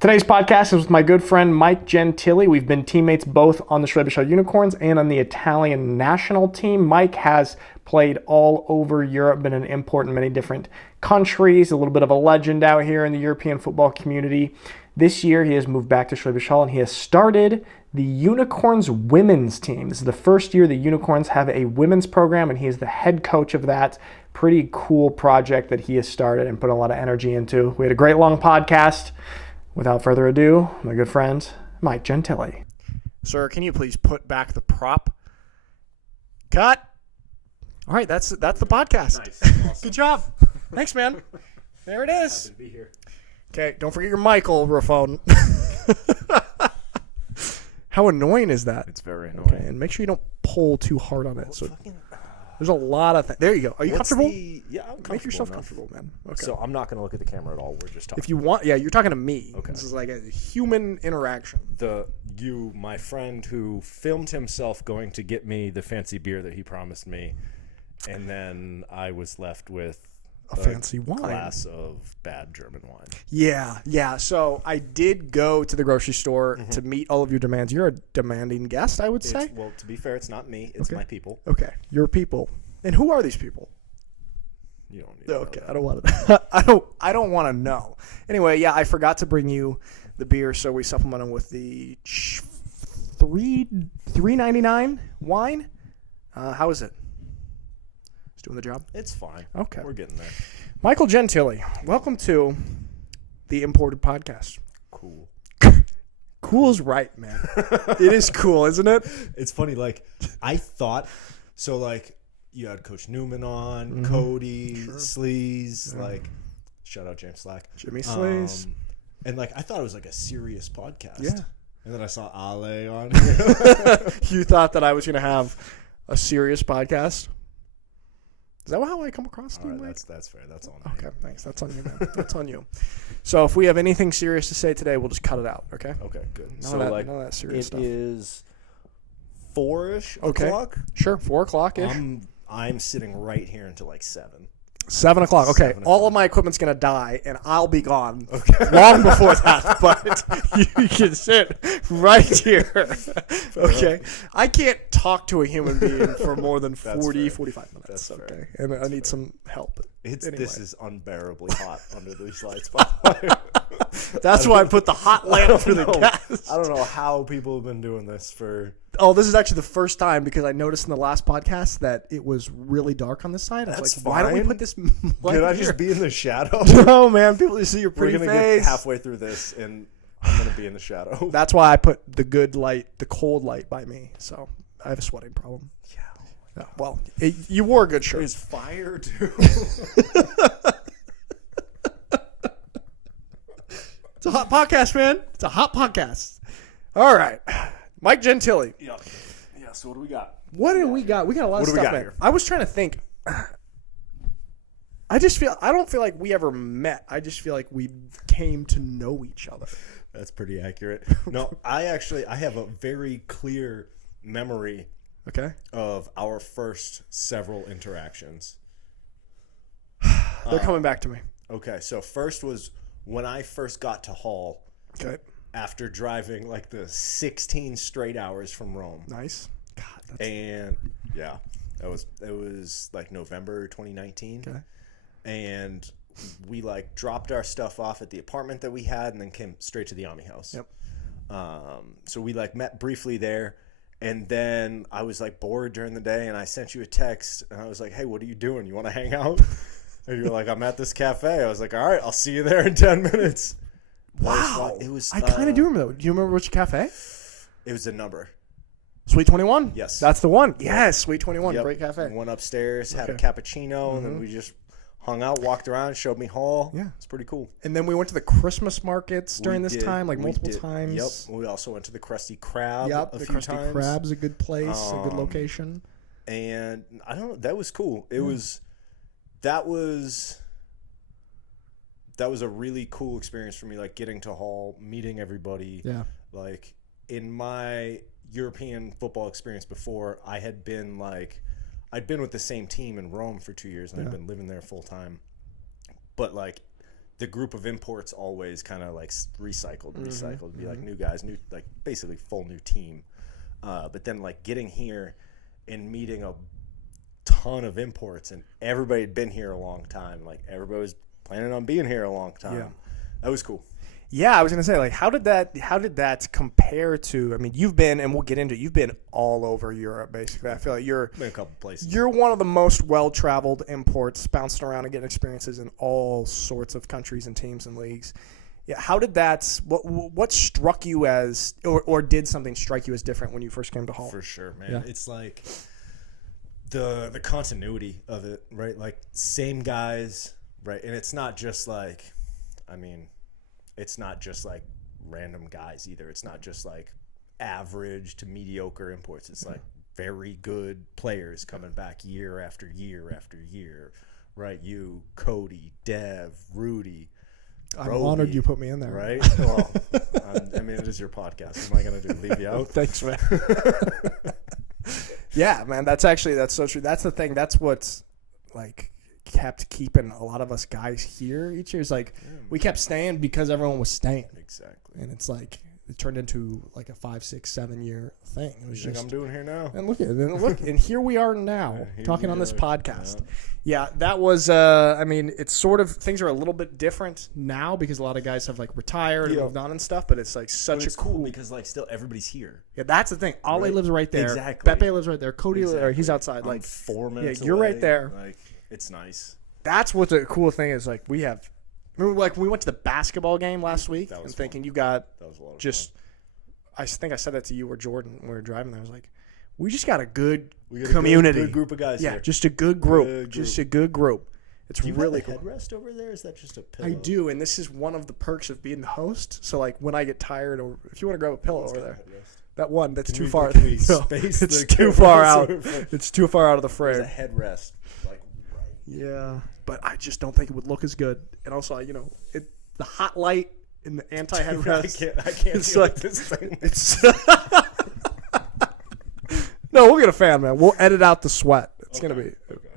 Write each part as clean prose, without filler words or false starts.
Today's podcast is with my good friend Mike Gentili. We've been teammates both on the Schwäbisch Hall Unicorns and on the Italian national team. Mike has played all over Europe, been an import in many different countries, a little bit of a legend out here in the European football community. This year he has moved back to Schwäbisch Hall and he has started the Unicorns women's team. This is the first year the Unicorns have a women's program and he is the head coach of that. Pretty cool project that he has started and put a lot of energy into. We had a great long podcast. Without further ado, my good friend, Mike Gentili. Sir, can you please put back the prop? Cut. All right, that's the podcast. Nice. Awesome. Good job. Thanks, man. There it is. Happy to be here. Okay, don't forget your microphone. How annoying is that? It's very annoying. Okay, and make sure you don't pull too hard on it. So there's a lot of things. There you go. Are you comfortable? Yeah, I'm comfortable. Make yourself enough. Comfortable, man. Okay. So I'm not going to look at the camera at all. We're just talking. If you want, yeah, you're talking to me. Okay. This is like a human interaction. My friend who filmed himself going to get me the fancy beer that he promised me, and then I was left with a fancy wine, glass of bad German wine. Yeah. So I did go to the grocery store to meet all of your demands. You're a demanding guest, I would say. Well, to be fair, it's not me. It's my people. Okay, your people. And who are these people? You don't need to know I don't want to. I don't want to know. Anyway, yeah, I forgot to bring you the beer, so we supplement them with the $3.99 wine. How is it? It's doing the job. It's fine. Okay, we're getting there. Michael Gentili, welcome to the Imported Podcast. Cool. Cool is right, man. It is cool, isn't it? It's funny. Like I thought. So like. You had Coach Neuman on, Cody, Sleaze, like shout out James Slack, Jimmy Sleaze, and like I thought it was like a serious podcast. Yeah, and then I saw Ale on. You thought that I was gonna have a serious podcast? Is that how I come across to you, Mike? That's fair. That's on me. Okay, thanks. That's on you, man. That's on you. So if we have anything serious to say today, we'll just cut it out. Okay. Okay. Good. None of that serious stuff. It is 4-ish okay. o'clock. Sure, 4 o'clock ish. I'm sitting right here until like 7. 7 o'clock. Okay. 7 o'clock. All of my equipment's going to die, and I'll be gone long before that. But you can sit right here. Okay. I can't talk to a human being for more than 40, 45 minutes. That's okay. Fair. And That's I need fair. some help. Anyway. This is unbearably hot under these lights, by the way. That's why I put the hot lamp through the gas. I don't know how people have been doing this for... Oh, this is actually the first time because I noticed in the last podcast that it was really dark on this side. I was like, why don't we put this light Could I here? just be in the shadow? No, man. People just see your pretty We're going to get halfway through this, and I'm going to be in the shadow. That's why I put the good light, the cold light by me. So I have a sweating problem. Yeah. Well, you wore a good shirt. There's fire, too. It's a hot podcast, man. It's a hot podcast. All right. Mike Gentili. Yeah. So what do we got? What do we got? We got a lot of stuff, man. Here? I was trying to think. I don't feel like we ever met. I just feel like we came to know each other. That's pretty accurate. No, I have a very clear memory of our first several interactions. They're coming back to me. Okay, so first was when I first got to Hall. Okay. After driving like the 16 straight hours from Rome. Nice. God, and yeah, it was like November 2019. Okay. And we like dropped our stuff off at the apartment that we had and then came straight to the Ami house. Yep. So we like met briefly there, and then I was like bored during the day and I sent you a text and I was like, "Hey, what are you doing? You want to hang out?" And you're like, "I'm at this cafe." I was like, "All right, I'll see you there in 10 minutes." Wow. It was. I kind of do remember that. Do you remember which cafe? It was a number. Sweet 21? Yes. That's the one. Yes, Sweet 21. Yep. Great cafe. Went upstairs, had a cappuccino, and then we just hung out, walked around, showed me Hall. Yeah. It's pretty cool. And then we went to the Christmas markets during this time, like multiple times. Yep. We also went to the Krusty Krab the few Krusty times. Krab's a good place, a good location. And I don't know, that was cool. That was a really cool experience for me, like getting to Hall, meeting everybody. Yeah. Like in my European football experience before, I'd been with the same team in Rome for 2 years and I'd been living there full time. But like the group of imports always kind of like recycled, be like new guys, like basically full new team. But then like getting here and meeting a ton of imports, and everybody had been here a long time. Like everybody was planning on being here a long time. Yeah. That was cool. Yeah, I was gonna say, like, how did that compare to? I mean, you've been, and we'll get into it, you've been all over Europe, basically. I feel like Been a couple places. you're one of the most well-traveled imports, bouncing around and getting experiences in all sorts of countries and teams and leagues. Yeah, how did that? What struck you as, or did something strike you as different when you first came to Hull? For sure, man. Yeah. It's like the continuity of it, right? Like same guys, right? And it's not just like, I mean, it's not just like random guys either. It's not just like average to mediocre imports. It's like very good players coming back year after year after year, right? You, Cody, Dev, Rudy. I'm Brody, honored you put me in there. Right? Well, I mean, it is your podcast. What am I going to do? Leave you out? Thanks, man. Yeah, man. That's so true. That's the thing. That's what's like kept keeping a lot of us guys here each year. Is like we kept staying because everyone was staying. Exactly. And it's like it turned into like a 5, 6, 7 year thing. It was Like just I'm doing here now. and look, and here we are now Here talking we on this are. podcast. Yeah, that was. I mean, it's sort of things are a little bit different now because a lot of guys have like retired and moved on and stuff. But it's like such It's a cool. because like still everybody's here. Yeah, that's the thing. Ale Right. lives right there. Exactly. Pepe lives right there. Cody, Exactly. he's outside. I'm Like 4 minutes. you're right away. there. Like it's nice. That's what the cool thing is. Like we have. Remember, like we went to the basketball game last week That was and thinking fun. you got That was a lot of just. I think I said that to you or Jordan when we were driving there. I was like, we just got a good We got community. a good group of guys Yeah, here. just a good group. Good group. Just a good group. It's Do you really have a cool. headrest over there? Is that just a pillow? I do, and this is one of the perks of being the host. So, like, when I get tired, or if you want to grab a pillow over there, that one that's too far. Can we No, space it's the too far camera out. so- It's too far out of the There's a frame. headrest. Like right. Yeah, but I just don't think it would look as good. And also, you know, the hot light in the anti-headrest. I can't It's deal like- with this thing. It's no, we'll get a fan, man. We'll edit out the sweat. It's gonna be.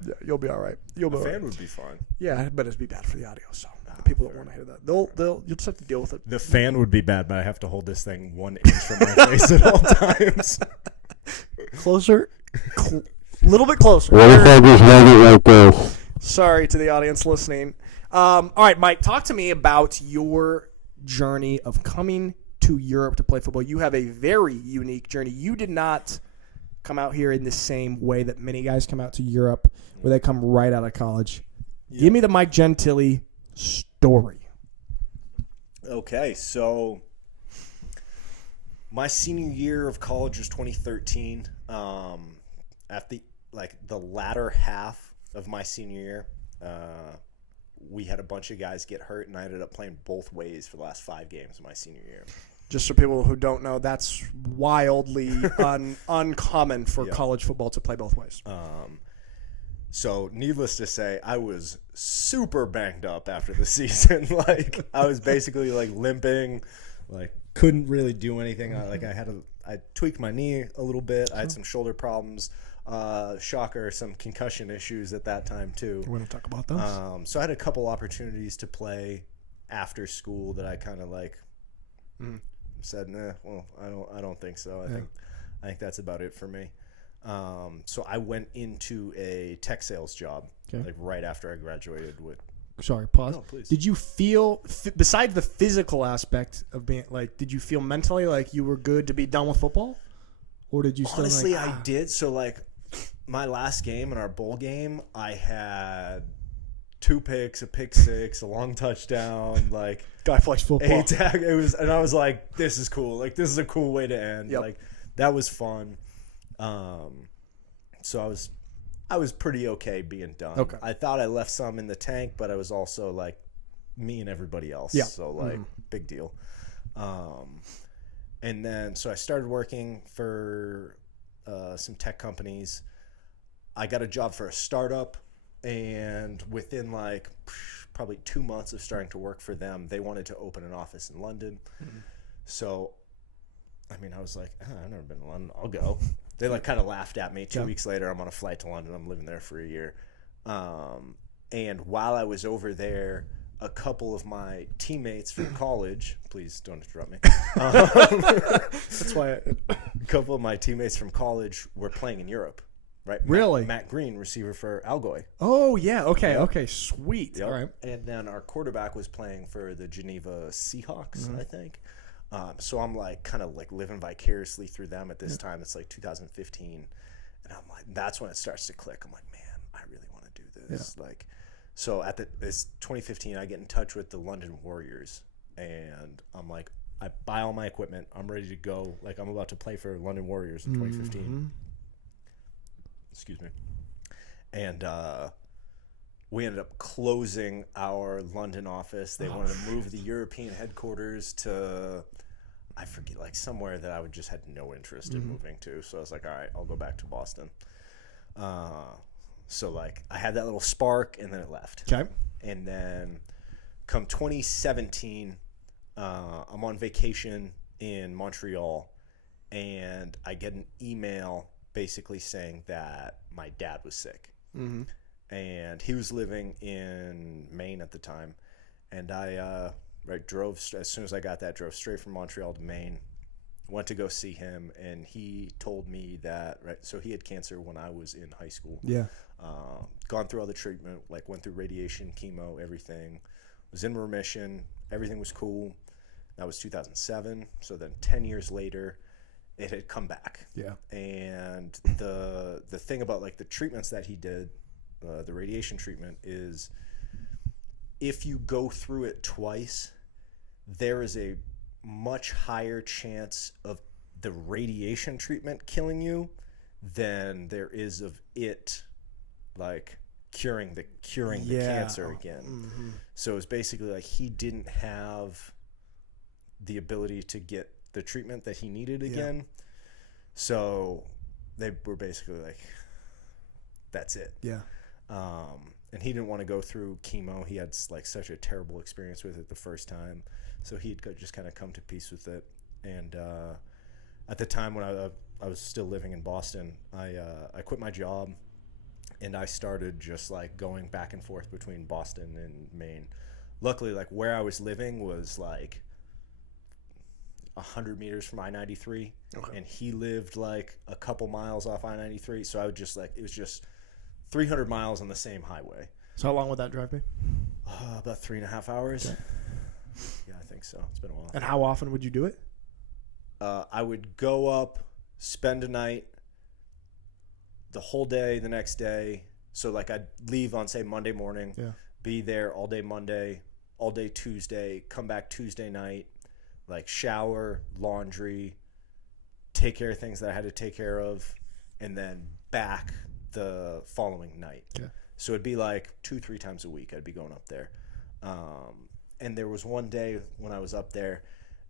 Yeah, you'll be all right. You'll be A all right. fan would be fine. Yeah, but it'd be bad for the audio. So the people that want to hear that, you'll just have to deal with it. The fan would be bad, but I have to hold this thing 1 inch from my face at all times. Closer, little bit closer. What if I just hold it like this? Sorry to the audience listening. All right, Mike, talk to me about your journey of coming to Europe to play football. You have a very unique journey. You did not come out here in the same way that many guys come out to Europe, where they come right out of college. Yeah. Give me the Mike Gentili story. Okay, so my senior year of college was 2013. At the latter half of my senior year, we had a bunch of guys get hurt, and I ended up playing both ways for the last 5 games of my senior year. Just for people who don't know, that's wildly uncommon for college football to play both ways. So needless to say, I was super banged up after the season. Like I was basically like limping, like couldn't really do anything. I tweaked my knee a little bit. I had some shoulder problems. Shocker, some concussion issues at that time too. We're going to talk about those. So I had a couple opportunities to play after school that I kind of like said, nah, well, I don't think so. I think that's about it for me. So I went into a tech sales job like right after I graduated with. Sorry, pause. No, please. Did you feel, besides the physical aspect of being, like, did you feel mentally like you were good to be done with football? Or did you still Honestly, like, I did. So like my last game in our bowl game, I had 2 picks, a pick 6, a long touchdown, like guy plays football? it was, and I was like, this is cool. Like this is a cool way to end. Yep. Like that was fun. So I was pretty okay being done. Okay. I thought I left some in the tank, but I was also like me and everybody else. Yeah. So like big deal. And then so I started working for some tech companies. I got a job for a startup, and within like probably 2 months of starting to work for them, they wanted to open an office in London. So I mean, I was like, I've never been to London. I'll go. They like kind of laughed at me. 2 weeks later, I'm on a flight to London. I'm living there for a year. And while I was over there, a couple of my teammates from college, please don't interrupt me. That's why. A couple of my teammates from college were playing in Europe, right? Really? Matt Green, receiver for Algoy. Oh yeah. Okay. Yep. Okay. Sweet. Yep. All right. And then our quarterback was playing for the Geneva Seahawks, I think. So I'm like kind of like living vicariously through them at this time. It's like 2015, and I'm like, that's when it starts to click. I'm like, man, I really want to do this. Like, so it's 2015. I get in touch with the London Warriors, and I'm like, I buy all my equipment. I'm ready to go. Like, I'm about to play for London Warriors in 2015. Excuse me. And we ended up closing our London office. They wanted to move the European headquarters to, I forget, like somewhere that I would just had no interest in moving to. So I was like, all right, I'll go back to Boston. So like I had that little spark, and then it left. Okay. And then come 2017, I'm on vacation in Montreal, and I get an email basically saying that my dad was sick. And he was living in Maine at the time. And I drove, as soon as I got that, drove straight from Montreal to Maine, went to go see him. And he told me that, so he had cancer when I was in high school. Yeah. Gone through all the treatment, like went through radiation, chemo, everything. Was in remission. Everything was cool. That was 2007. So then 10 years later, it had come back. Yeah. And the thing about like the treatments that he did, the radiation treatment, is if you go through it twice, there is a much higher chance of the radiation treatment killing you than there is of it like curing the cancer again. So it's basically like he didn't have the ability to get the treatment that he needed again. So they were basically like, that's it. Yeah. And he didn't want to go through chemo. He had like such a terrible experience with it the first time. So he'd just kind of come to peace with it. And at the time when I was still living in Boston, I quit my job, and I started just like going back and forth between Boston and Maine. Luckily, like where I was living was like 100 meters from I-93, and he lived like a couple miles off I-93. So I would just like, it was just 300 miles on the same highway. So how long would that drive be? About 3.5 hours. Okay. Yeah, I think so. It's been a while. And how often would you do it? I would go up, spend a night, the whole day the next day. So like I'd leave on say Monday morning, be there all day Monday, all day Tuesday, come back Tuesday night, like shower, laundry, take care of things that I had to take care of, and then back the following night. So it'd be like 2-3 times a week I'd be going up there. And there was one day when I was up there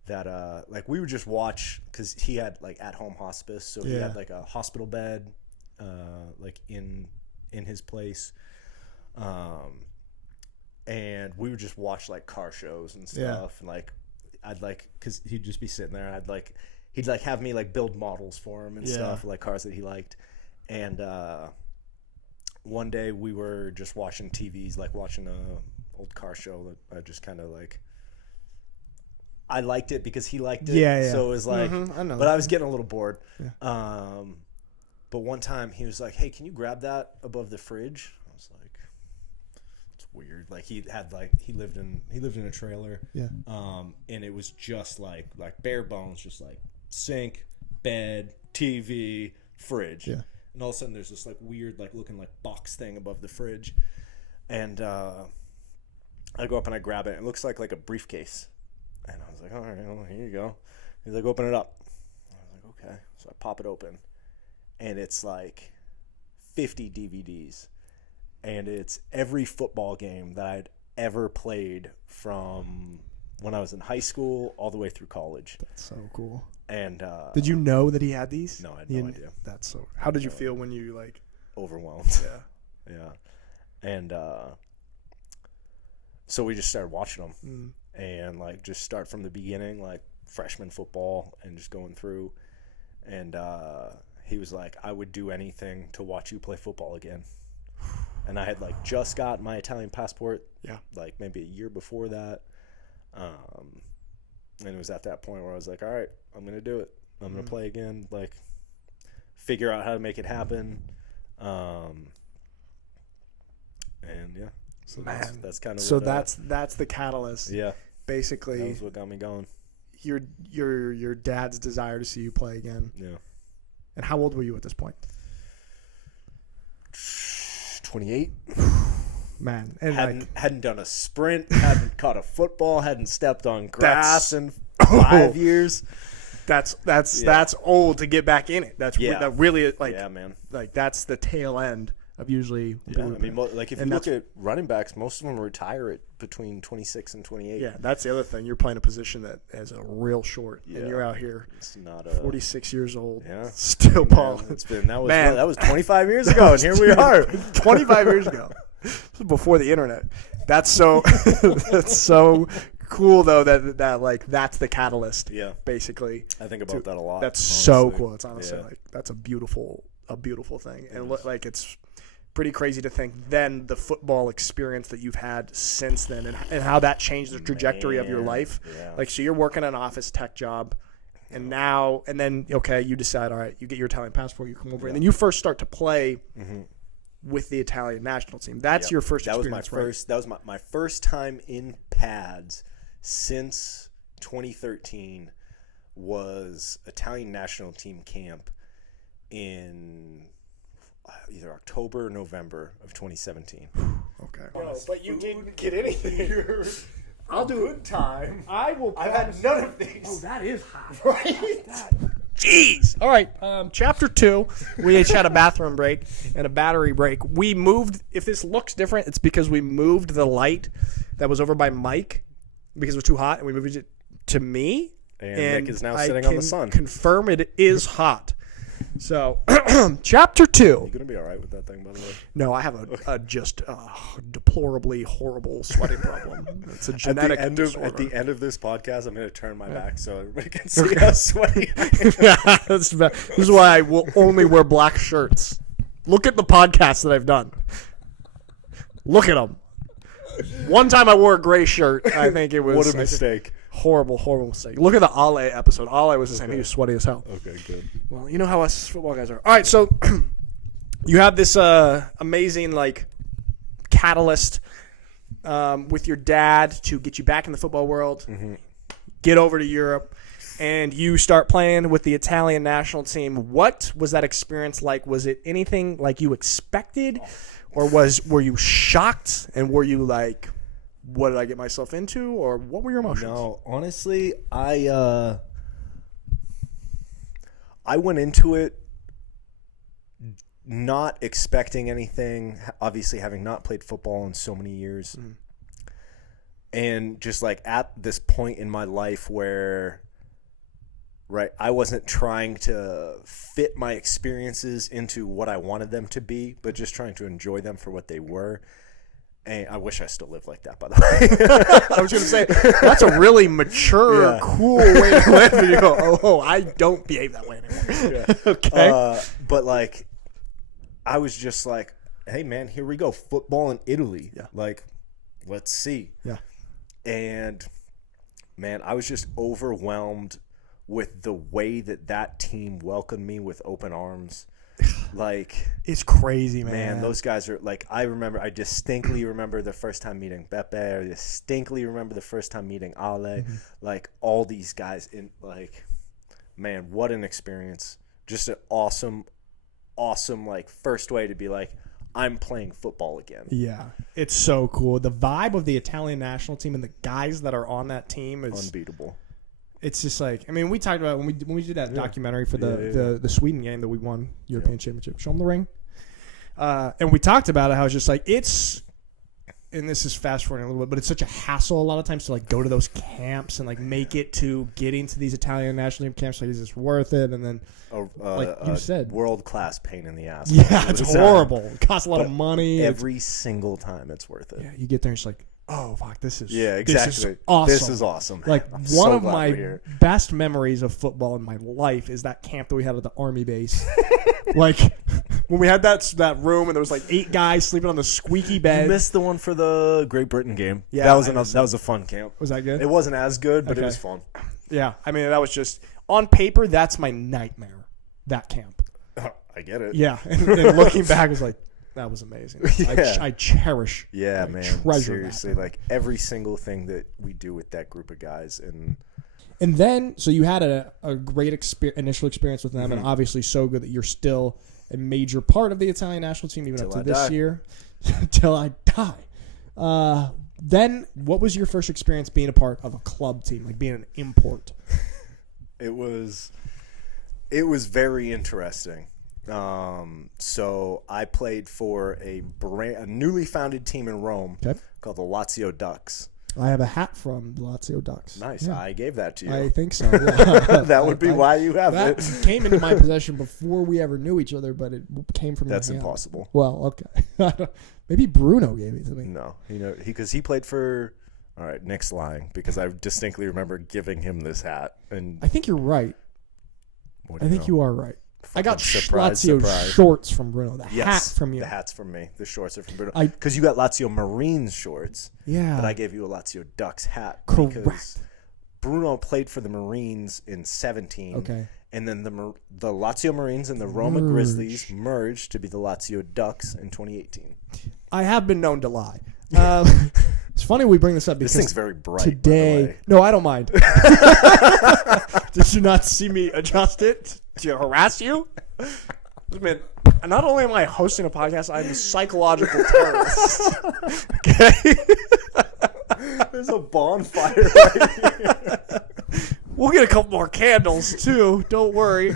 that like we would just watch, because he had like at-home hospice, so he had like a hospital bed like in his place, and we would just watch like car shows and stuff. And like I'd like, because he'd just be sitting there, and he'd like have me like build models for him and stuff, like cars that he liked. And one day we were just watching TVs, like watching a old car show that I just kind of like, I liked it because he liked it. So it was like, I know but I was getting a little bored. But one time he was like, hey, can you grab that above the fridge? I was like, it's weird. Like he lived in a trailer. And it was just like bare bones, just like sink, bed, TV, fridge. And all of a sudden there's this like weird, like looking like box thing above the fridge. And I go up and I grab it. It looks like a briefcase. And I was like, all right, well, here you go. He's like, open it up. I was like, okay. So I pop it open. And it's like 50 DVDs. And it's every football game that I'd ever played from when I was in high school all the way through college. That's so cool. And did you know that he had these? No, I had no idea. That's so. How did you feel when you like? Overwhelmed. Yeah. And so we just started watching them, and like just start from the beginning, like freshman football, and just going through. And he was like, "I would do anything to watch you play football again." and I had like just got my Italian passport. Yeah. Like maybe a year before that. And it was at that point where I was like, all right, I'm gonna do it. I'm gonna play again. Like, figure out how to make it happen. And yeah, so that's kind of so that's the catalyst. Yeah, basically that was what got me going. Your dad's desire to see you play again. Yeah. And how old were you at this point? 28. Man, and hadn't done a sprint, hadn't caught a football, hadn't stepped on grass in 5 years. That's old to get back in it. That really like man. Like that's the tail end of usually. Yeah, I mean, like if you look at running backs, most of them retire at between 26 and 28. Yeah, that's the other thing. You're playing a position that has a real short, and you're out here. It's not 46 years old. Yeah, still balling. That was 25 years ago, and here we are. 25 years ago, before the internet. That's so cool though that like that's the catalyst. Yeah, basically. I think about that a lot. That's honestly. So cool. It's honestly like that's a beautiful thing, and like it's pretty crazy to think then the football experience that you've had since then and how that changed the trajectory of your life. Yeah. Like, so you're working an office tech job and then, okay, you decide, all right, you get your Italian passport, you come over and then you first start to play with the Italian national team. That's your first experience, right? That was my first time in pads since 2013 was Italian national team camp in either October or November of 2017. Okay. No, but you didn't get anything. I'll do good time. I will. I've had none of these. Oh, that is hot. Right? Jeez. All right. Chapter 2. We each had a bathroom break and a battery break. We moved. If this looks different, it's because we moved the light that was over by Mike because it was too hot, and we moved it to me. And Nick is now sitting on the sun. Confirm it is hot. So, chapter 2. You gonna be all right with that thing, by the way? No, I have a just deplorably horrible sweating problem. It's a genetic disorder. At the end of this podcast, I'm gonna turn my back so everybody can see how sweaty I am. This is why I will only wear black shirts. Look at the podcasts that I've done. Look at them. One time I wore a gray shirt. I think it was what a mistake. Horrible mistake. Look at the Ale episode. Ale was the same. He was sweaty as hell. Okay, good. Well, you know how us football guys are. All right, so you have this amazing like catalyst with your dad to get you back in the football world, get over to Europe, and you start playing with the Italian national team. What was that experience like? Was it anything like you expected, or were you shocked, and were you like, what did I get myself into, or what were your emotions? No, honestly, I went into it not expecting anything, obviously having not played football in so many years. And just like at this point in my life where I wasn't trying to fit my experiences into what I wanted them to be, but just trying to enjoy them for what they were. And I wish I still lived like that, by the way. I was going to say, that's a really mature, cool way to live. And you go, I don't behave that way anymore. Yeah. Okay. But, like, I was just like, hey, man, here we go. Football in Italy. Yeah. Like, let's see. Yeah. And, man, I was just overwhelmed with the way that team welcomed me with open arms. Like, it's crazy, man. Those guys are like, I distinctly remember the first time meeting Beppe. I distinctly remember the first time meeting Ale. Like, all these guys in, like, man, what an experience. Just an awesome like first way to be like, I'm playing football again. Yeah, it's so cool. The vibe of the Italian national team and the guys that are on that team is unbeatable. It's just like, I mean, we talked about when we did that documentary for the Sweden game that we won European Championship. Show them the ring. And we talked about it, how it's just like, and this is fast forwarding a little bit, but it's such a hassle a lot of times to like go to those camps and like make it to getting to these Italian national team camps. Like, is this worth it? And then, like you said, world-class pain in the ass. Yeah, it's horrible. It costs a lot of money. Every single time it's worth it. Yeah, you get there and it's like, oh, fuck, this is exactly. This is awesome. This is awesome. Like, I'm one so of glad my we're here. best memories of football in my life is that camp that we had at the Army base. Like, when we had that room and there was like 8 guys sleeping on the squeaky bed. You missed the one for the Great Britain game. Yeah, that was a fun camp. Was that good? It wasn't as good, but Okay. it was fun. Yeah, I mean, that was just, on paper, that's my nightmare, that camp. I get it. Yeah, and looking back, it was like, that was amazing. Yeah. I cherish. Yeah, I man. treasure Seriously, that. like every single thing that we do with that group of guys, and then, so you had a great initial experience with them, and obviously so good that you're still a major part of the Italian national team, even up to this year, till I die. Then, what was your first experience being a part of a club team, like being an import? It was very interesting. So I played for a newly founded team in Rome called the Lazio Ducks. I have a hat from Lazio Ducks. Nice. Yeah. I gave that to you. I think so. Yeah. That would be why you have that it. came into my possession before we ever knew each other, but it came from That's your hand. impossible. Well, okay. Maybe Bruno gave it to me. No, because he played for. All right, Nick's lying because I distinctly remember giving him this hat. And I think you're right. I think you are right. I got surprise. Lazio shorts from Bruno. The hat from you. The hat's from me. The shorts are from Bruno. I- Because you got Lazio Marines shorts. Yeah. But I gave you a Lazio Ducks hat. Correct. Because Bruno played for the Marines in 17. Okay. And then the Lazio Marines and the Roma Grizzlies merged to be the Lazio Ducks in 2018. I have been known to lie. It's funny we bring this up because This thing's very bright, today. by the way. No, I don't mind. Did you not see me adjust it to harass you? Man, not only am I hosting a podcast, I'm a psychological terrorist. Okay. There's a bonfire right here. We'll get a couple more candles too. Don't worry.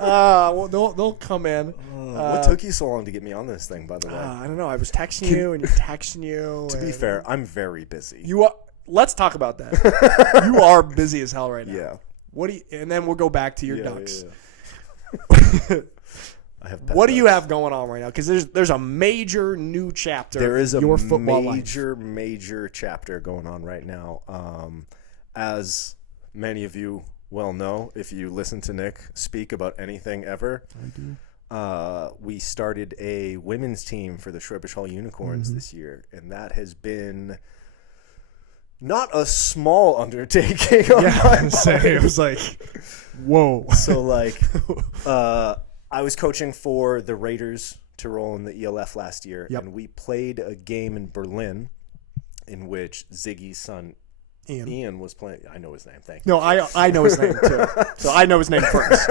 Well, they'll come in. What took you so long to get me on this thing, by the way? I don't know. I was texting you and you're texting you. To be fair, I'm very busy. you are. Let's talk about that. You are busy as hell right now. Yeah. What do you? And then we'll go back to your Yeah, Ducks. yeah. I have What do you have going on right now? Because there's a major new chapter. There is in a your football life. major chapter going on right now. As many of you well know, if you listen to Nick speak about anything ever, I do. we started a women's team for the Schwäbisch Hall Unicorns this year, and that has been not a small undertaking. On my part. It was like, whoa. So like, I was coaching for the Raiders Tirol in the ELF last year, and we played a game in Berlin in which Ziggy's son Ian was playing. I know his name. Thank you. No, I know his name too. So I know his name first.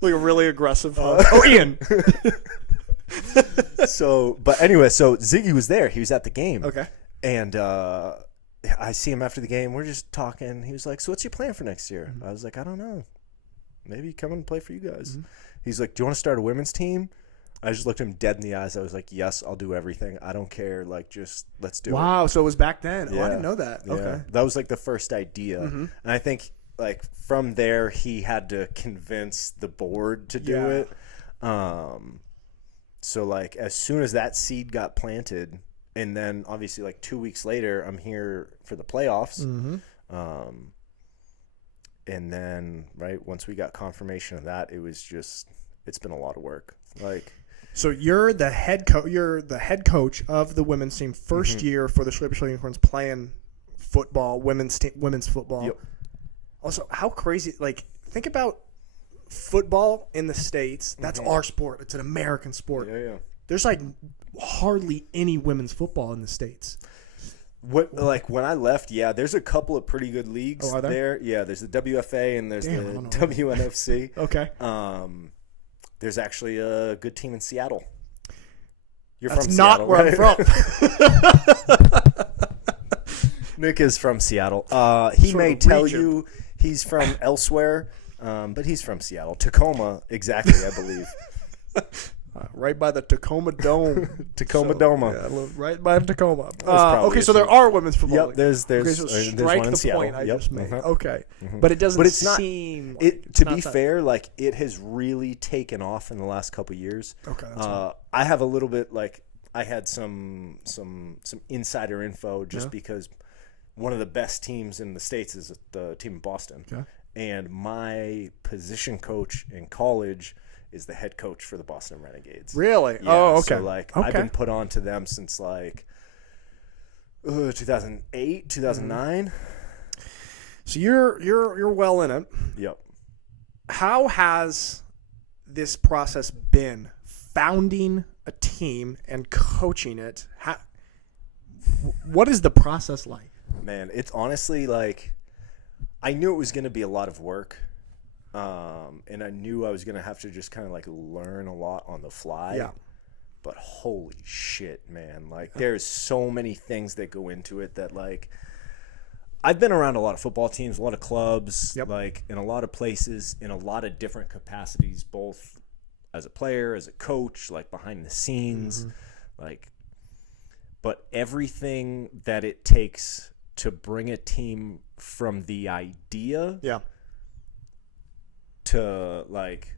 Like a really aggressive. Ian. But anyway, so Ziggy was there. He was at the game. Okay. And I see him after the game. We're just talking. He was like, "So what's your plan for next year?" I was like, "I don't know. Maybe come and play for you guys." He's like, "Do you want to start a women's team?" I just looked him dead in the eyes. I was like, "Yes, I'll do everything. I don't care. Like, just let's do it." Wow. So it was back then. Yeah. Oh, I didn't know that. Yeah. Okay. That was like the first idea. And I think like from there he had to convince the board to do it. So like as soon as that seed got planted, and then obviously like 2 weeks later I'm here for the playoffs. And then once we got confirmation of that, it's been a lot of work. Like, So you're the head coach of the women's team, first year for the Schwäbisch Hall Unicorns playing football, women's football. Yep. Also, how crazy! Like, think about football in the States. That's our sport. It's an American sport. yeah. There's like hardly any women's football in the States. When I left, there's a couple of pretty good leagues are there? Yeah, there's the WFA and there's I the don't know. WNFC. Okay. There's actually a good team in Seattle. You're That's from not Seattle, where right? I'm from. Nick is from Seattle. He Sort may of tell region. you he's from elsewhere, but he's from Seattle. Tacoma, exactly, I believe. Right by the Tacoma Dome. Tacoma Doma. Yeah, I live right by Tacoma. probably Okay, a so there team. are women's football. Yep, leagues. there's Okay, so there's strike one in the Seattle. point I Yep. just made. Mhm. Okay, but it doesn't But it's not- seem like To it's be not that- fair, it has really taken off in the last couple of years. Okay, that's fine. I have a little bit I had some insider info just because one of the best teams in the States is the team in Boston. Okay. And my position coach in college is the head coach for the Boston Renegades. Really? Yeah, Oh, okay. So, like, I've been put on to them since, like, 2008, 2009. So you're well in it. Yep. How has this process been, founding a team and coaching it? What is the process like? Man, it's honestly, like, I knew it was going to be a lot of work. And I knew I was going to have to just kind of, like, learn a lot on the fly. Yeah. But holy shit, man. Like, there's so many things that go into it that, like, I've been around a lot of football teams, a lot of clubs, like, in a lot of places, in a lot of different capacities, both as a player, as a coach, like, behind the scenes. Like, but everything that it takes to bring a team from the idea to, like,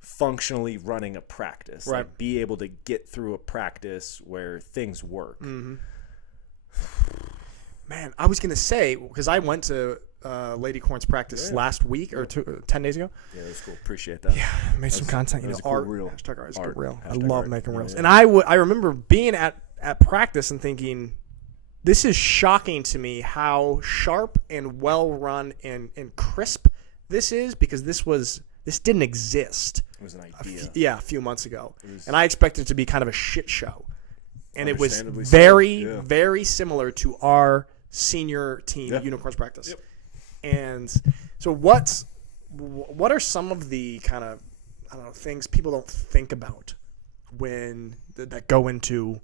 functionally running a practice, like, be able to get through a practice where things work. Man, I was gonna say, because I went to Lady Corns practice last week or 10 days ago. Yeah, that was cool. Appreciate that. Yeah, made some content. You know, cool art. reel. Hashtag art is Art. good reel. I Hashtag love art. making reels. Yeah. And I remember being at practice and thinking, this is shocking to me how sharp and well run and crisp this is, because this didn't exist. It was an idea. A few months ago. And I expected it to be kind of a shit show. And it was Understandably very, so. very similar to our senior team Unicorns practice. Yep. And so what are some of the kind of, I don't know, things people don't think about when that go into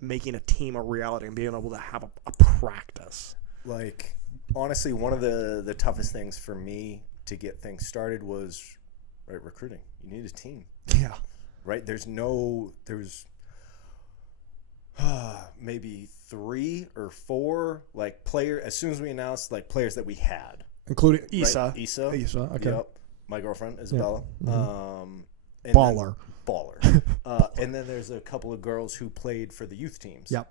making a team a reality and being able to have a practice? Like, honestly, one of the toughest things for me to get things started was recruiting. You need a team. Yeah. Right? There's maybe 3 or 4, like, as soon as we announced, like, players that we had. Including Right? Isa. Isa, okay. Yep. My girlfriend, Isabella. And Baller. Baller. And then there's a couple of girls who played for the youth teams. Yep.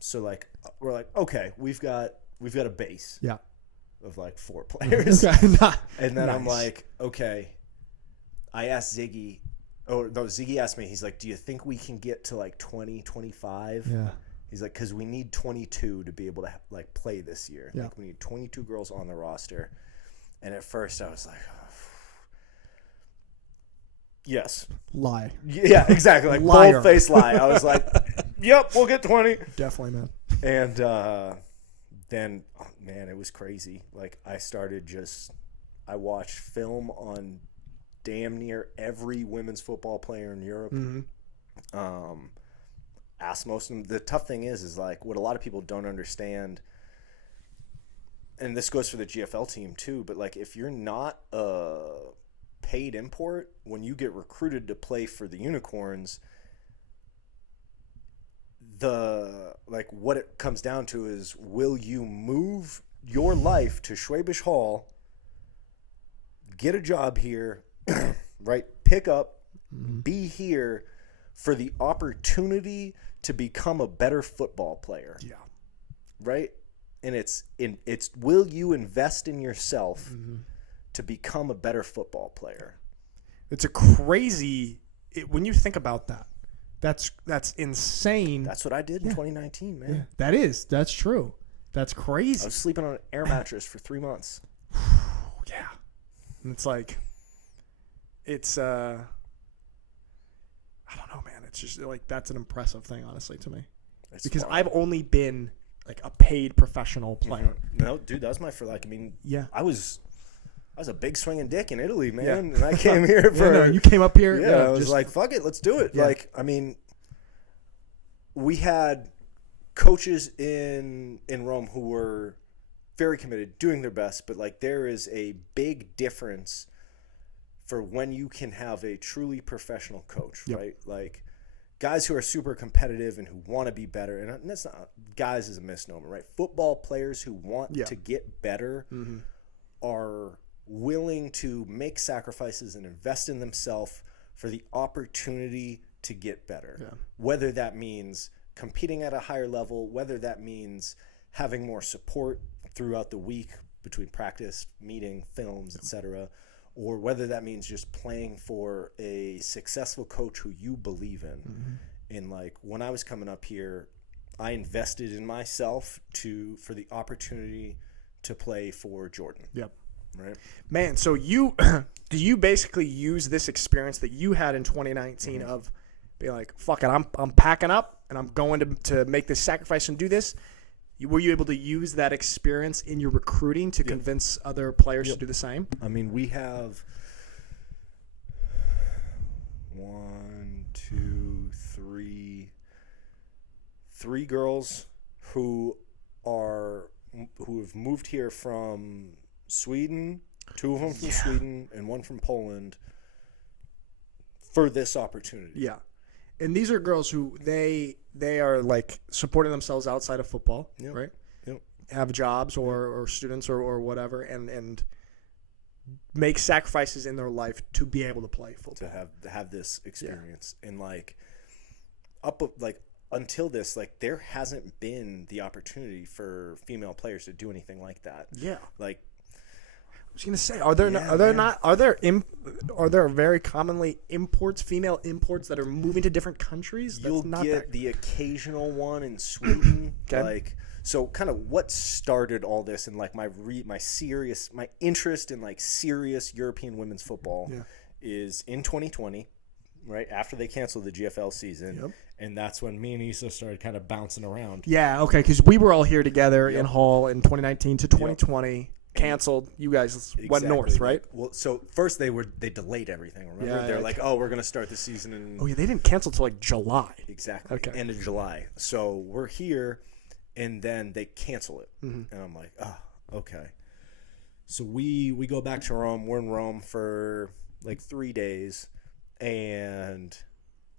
So, like, we're like, okay, we've got a base. Yeah. Of, like, 4 players. Okay. And then I'm Nice. like, okay. I asked Ziggy. Oh, no, Ziggy asked me, he's like, do you think we can get to, like, 20, 25? Yeah. He's like, because we need 22 to be able to, like, play this year. Yeah. Like, we need 22 girls on the roster. And at first I was like, yes. Lie. Yeah, exactly. Like, Liar. bold-faced lie. I was like, yep, we'll get 20. Definitely, man. And then, man, it was crazy. Like, I watched film on damn near every women's football player in Europe. Asked most of them. The tough thing is like, what a lot of people don't understand, and this goes for the GFL team too, but, like, if you're not a paid import, when you get recruited to play for the Unicorns, what it comes down to is, will you move your life to Schwäbisch Hall, get a job here, right? Pick up, be here for the opportunity to become a better football player. Yeah. Right? And it's will you invest in yourself to become a better football player? It's a crazy when you think about that. That's insane. That's what I did in 2019, man. Yeah. That's true. That's crazy. I was sleeping on an air mattress for 3 months. Yeah. And it's like, I don't know, man. It's just like, that's an impressive thing, honestly, to me. It's Because fun. I've only been like a paid professional player. No, dude, that was my first. Like, I mean, Yeah. I was a big swinging dick in Italy, man, Yeah. and I came here for. Yeah, no, you came up here. Yeah, I was like, fuck it, let's do it. Yeah. Like, I mean, we had coaches in Rome who were very committed, doing their best, but, like, there is a big difference for when you can have a truly professional coach, right? Like, guys who are super competitive and who want to be better, and that's not, guys is a misnomer, right? Football players who want to get better are willing to make sacrifices and invest in themselves for the opportunity to get better. Yeah. Whether that means competing at a higher level, whether that means having more support throughout the week between practice, meeting, films, etc., or whether that means just playing for a successful coach who you believe in. Mm-hmm. And like when I was coming up here, I invested in myself for the opportunity to play for Jordan. Yep. Right. Man, so do you basically use this experience that you had in 2019 of being like, fuck it, I'm packing up and I'm going to make this sacrifice and do this? Were you able to use that experience in your recruiting to convince other players to do the same? I mean, we have 1, 2, 3 girls who have moved here from Sweden, 2 of them from Sweden and 1 from Poland for this opportunity. Yeah. And these are girls who they are like supporting themselves outside of football, right? Yep. Have jobs or students or whatever, and make sacrifices in their life to be able to play football. To have this experience. And like until this, like there hasn't been the opportunity for female players to do anything like that. Yeah. Like I was gonna say, are there very commonly female imports that are moving to different countries? You'll get the occasional one in Sweden. Okay. Like, so kind of what started all this and like my interest in like serious European women's football is in 2020, right after they canceled the GFL season, and that's when me and Issa started kind of bouncing around. Yeah, okay, because we were all here together in Hall in 2019 to 2020. Canceled. You guys went north, right? Well, so first they delayed everything. Remember, they're like, "Oh, we're going to start the season." And they didn't cancel till like July. Exactly. Okay. End of July. So we're here, and then they cancel it, and I'm like, "Oh, okay." So we go back to Rome. We're in Rome for like 3 days, and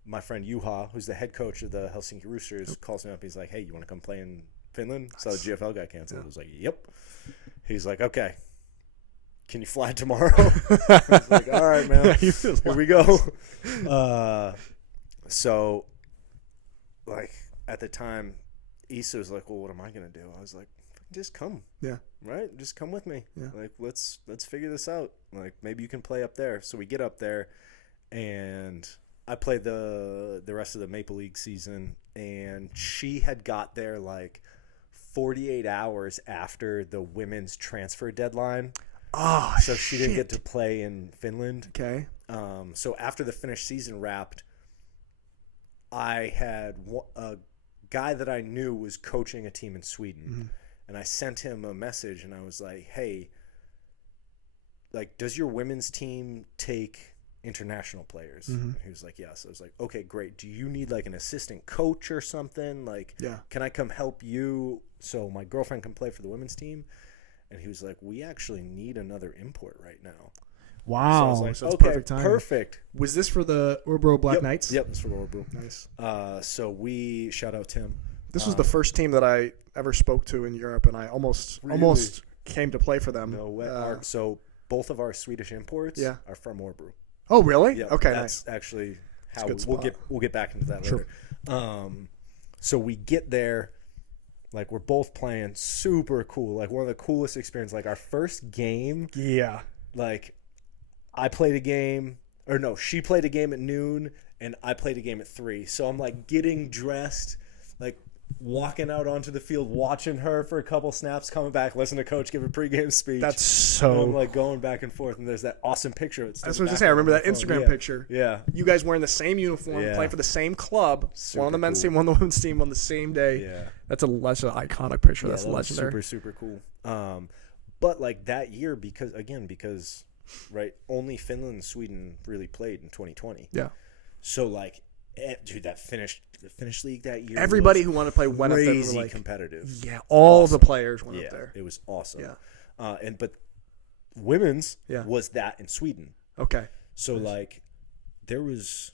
my friend Juha, who's the head coach of the Helsinki Roosters, calls me up. He's like, "Hey, you want to come play in Finland?" So the GFL got canceled. I was like, "Yep." He's like, "Okay, can you fly tomorrow?" I was like, "All right, man, here we go." So, like at the time, Issa was like, "Well, what am I gonna do?" I was like, "Just come, right? Just come with me. Like, let's figure this out. Like, maybe you can play up there." So we get up there, and I played the rest of the Maple League season, and she had got there like 48 hours after the women's transfer deadline. Oh, so she didn't get to play in Finland. Okay. So after the finished season wrapped, I had a guy that I knew was coaching a team in Sweden, and I sent him a message, and I was like, "Hey, like, does your women's team take international players?" And he was like, "Yes." I was like, "Okay, great. Do you need like an assistant coach or something? Like, can I come help you so my girlfriend can play for the women's team?" And he was like, "We actually need another import right now." Wow. So I was like, so it's "Okay, perfect timing. perfect." Was this for the Orbro Black Knights? Yep, it's for Orbro. Nice. So we shout out Tim. This was the first team that I ever spoke to in Europe, and I almost came to play for them. No way. So both of our Swedish imports are from Orbro. Oh, really? Yep, okay, that's nice. actually how That's a we'll good get back into that Sure. later. So we get there, like we're both playing, super cool, like one of the coolest experiences. Like our first game, like I played a game, or no, she played a game at noon, and I played a game at 3. So I'm like getting dressed, like walking out onto the field, watching her for a couple snaps, coming back, listening to coach give a pregame speech. That's so. And I'm like going back and forth, and there's that awesome picture. That's what I was gonna say. I remember that Instagram picture. Yeah. You guys wearing the same uniform, playing for the same club. Super one on the men's cool. team, one on the women's team on the same day. Yeah. That's an iconic picture. Yeah, That's that was legendary. super cool. But like that year, because right, only Finland and Sweden really played in 2020. Yeah. So like, dude, the Finnish league that year. Everybody who wanted to play went up there. Crazy Like, competitive. Yeah, all the players went up there. It was awesome. Yeah. But women's Yeah. was that in Sweden. Okay. So like, there was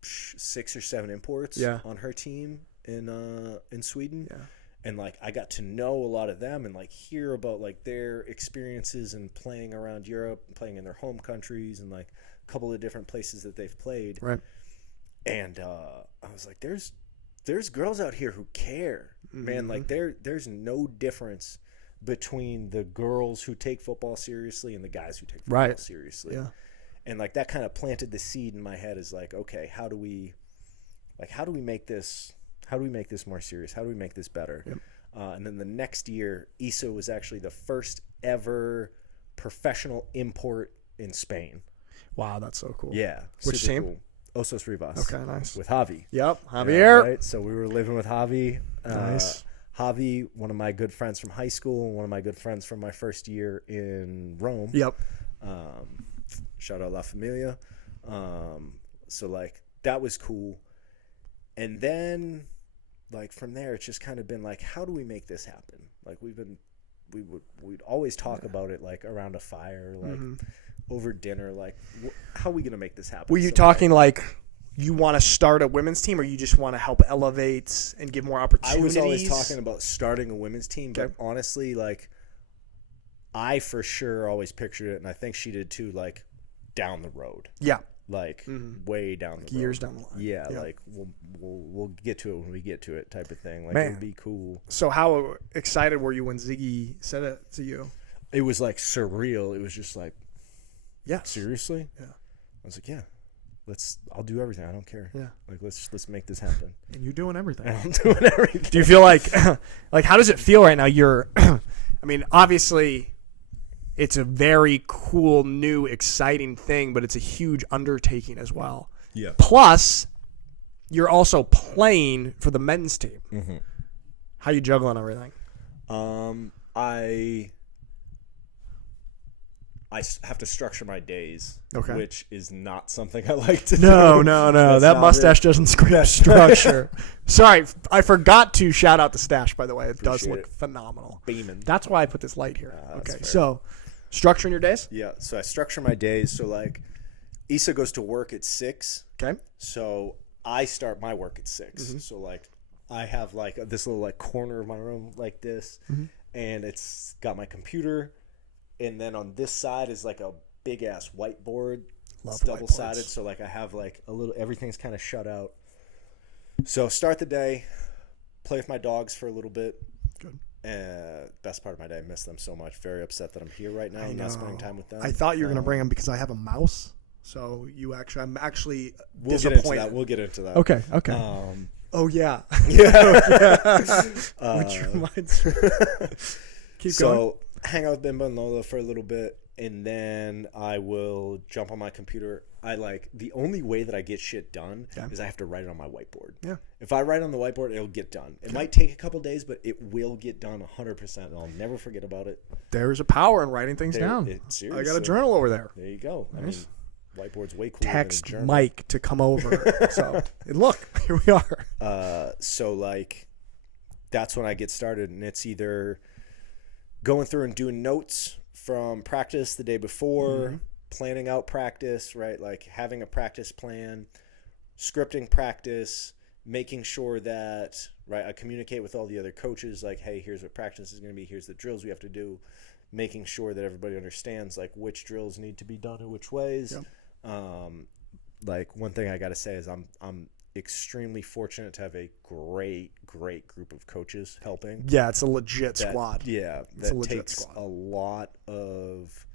6 or 7 imports on her team in Sweden. Yeah. And like I got to know a lot of them and like hear about like their experiences and playing around Europe and playing in their home countries and like a couple of different places that they've played. Right. And I was like, there's girls out here who care, man. Like there's no difference between the girls who take football seriously and the guys who take football seriously. Yeah. And like that kind of planted the seed in my head is like, okay, how do we make this more serious? How do we make this better? Yep. And then the next year, ISO was actually the first ever professional import in Spain. Wow, that's so cool. Yeah. Which team? Cool. Osos Rivas. Okay, nice. With Javi. Yep, Javier. Yeah, right? So we were living with Javi. Nice. Javi, one of my good friends from high school, and one of my good friends from my first year in Rome. Yep. Shout out La Familia. So like that was cool. And then like from there, it's just kind of been like, how do we make this happen? Like we'd always talk about it like around a fire, like over dinner, like how are we going to make this happen? Were you talking like you want to start a women's team, or you just want to help elevate and give more opportunities? I was always talking about starting a women's team, but honestly, like I for sure always pictured it, and I think she did too, like down the road. Yeah. Like way down the road. Years down the line. Yeah, like we'll get to it when we get to it type of thing. Like Man. It would be cool. So how excited were you when Ziggy said it to you? It was like surreal. It was just like, yeah, seriously? Yeah. I was like, yeah. I'll do everything. I don't care. Yeah. Like let's make this happen. And you're doing everything. And I'm doing everything. Do you feel like how does it feel right now? You're I mean, obviously it's a very cool, new, exciting thing, but it's a huge undertaking as well. Yeah. Plus, you're also playing for the men's team. Mm-hmm. How you juggling everything? I have to structure my days, okay, which is not something I like to do. No. That mustache doesn't scream structure. Sorry, I forgot to shout out the stash, by the way. It does look phenomenal. Beaming. That's why I put this light here. Okay, so structuring your days? Yeah, so I structure my days. So, like, Issa goes to work at 6. Okay. So I start my work at 6. Mm-hmm. So, like, I have, like, this little, like, corner of my room like this, and it's got my computer. And then on this side is like a big ass whiteboard. It's double sided, so like I have like a little, everything's kind of shut out. So start the day, play with my dogs for a little bit. Good. Best part of my day. I miss them so much. Very upset that I'm here right now and not spending time with them. I thought you were gonna bring them because I have a mouse. So I'm actually we'll disappointed. We'll get into that. Okay. Oh yeah. Which reminds me. Keep going. So hang out with Bimba and Lola for a little bit, and then I will jump on my computer. The only way that I get shit done is I have to write it on my whiteboard. Yeah. If I write on the whiteboard, it'll get done. It might take a couple days, but it will get done 100%, and I'll never forget about it. There's a power in writing things down. Seriously. I got a journal over there. There you go. Nice. I mean, whiteboard's way cooler Text than a journal. Mike to come over. So look, here we are. So like, that's when I get started, and it's either going through and doing notes from practice the day before, planning out practice, right? Like having a practice plan, scripting practice, making sure that, right, I communicate with all the other coaches, like, hey, here's what practice is going to be, here's the drills we have to do, making sure that everybody understands, like, which drills need to be done in which ways. Yep. Like, one thing I got to say is I'm extremely fortunate to have a great group of coaches helping. Yeah, it's a legit squad. Yeah, that takes a lot of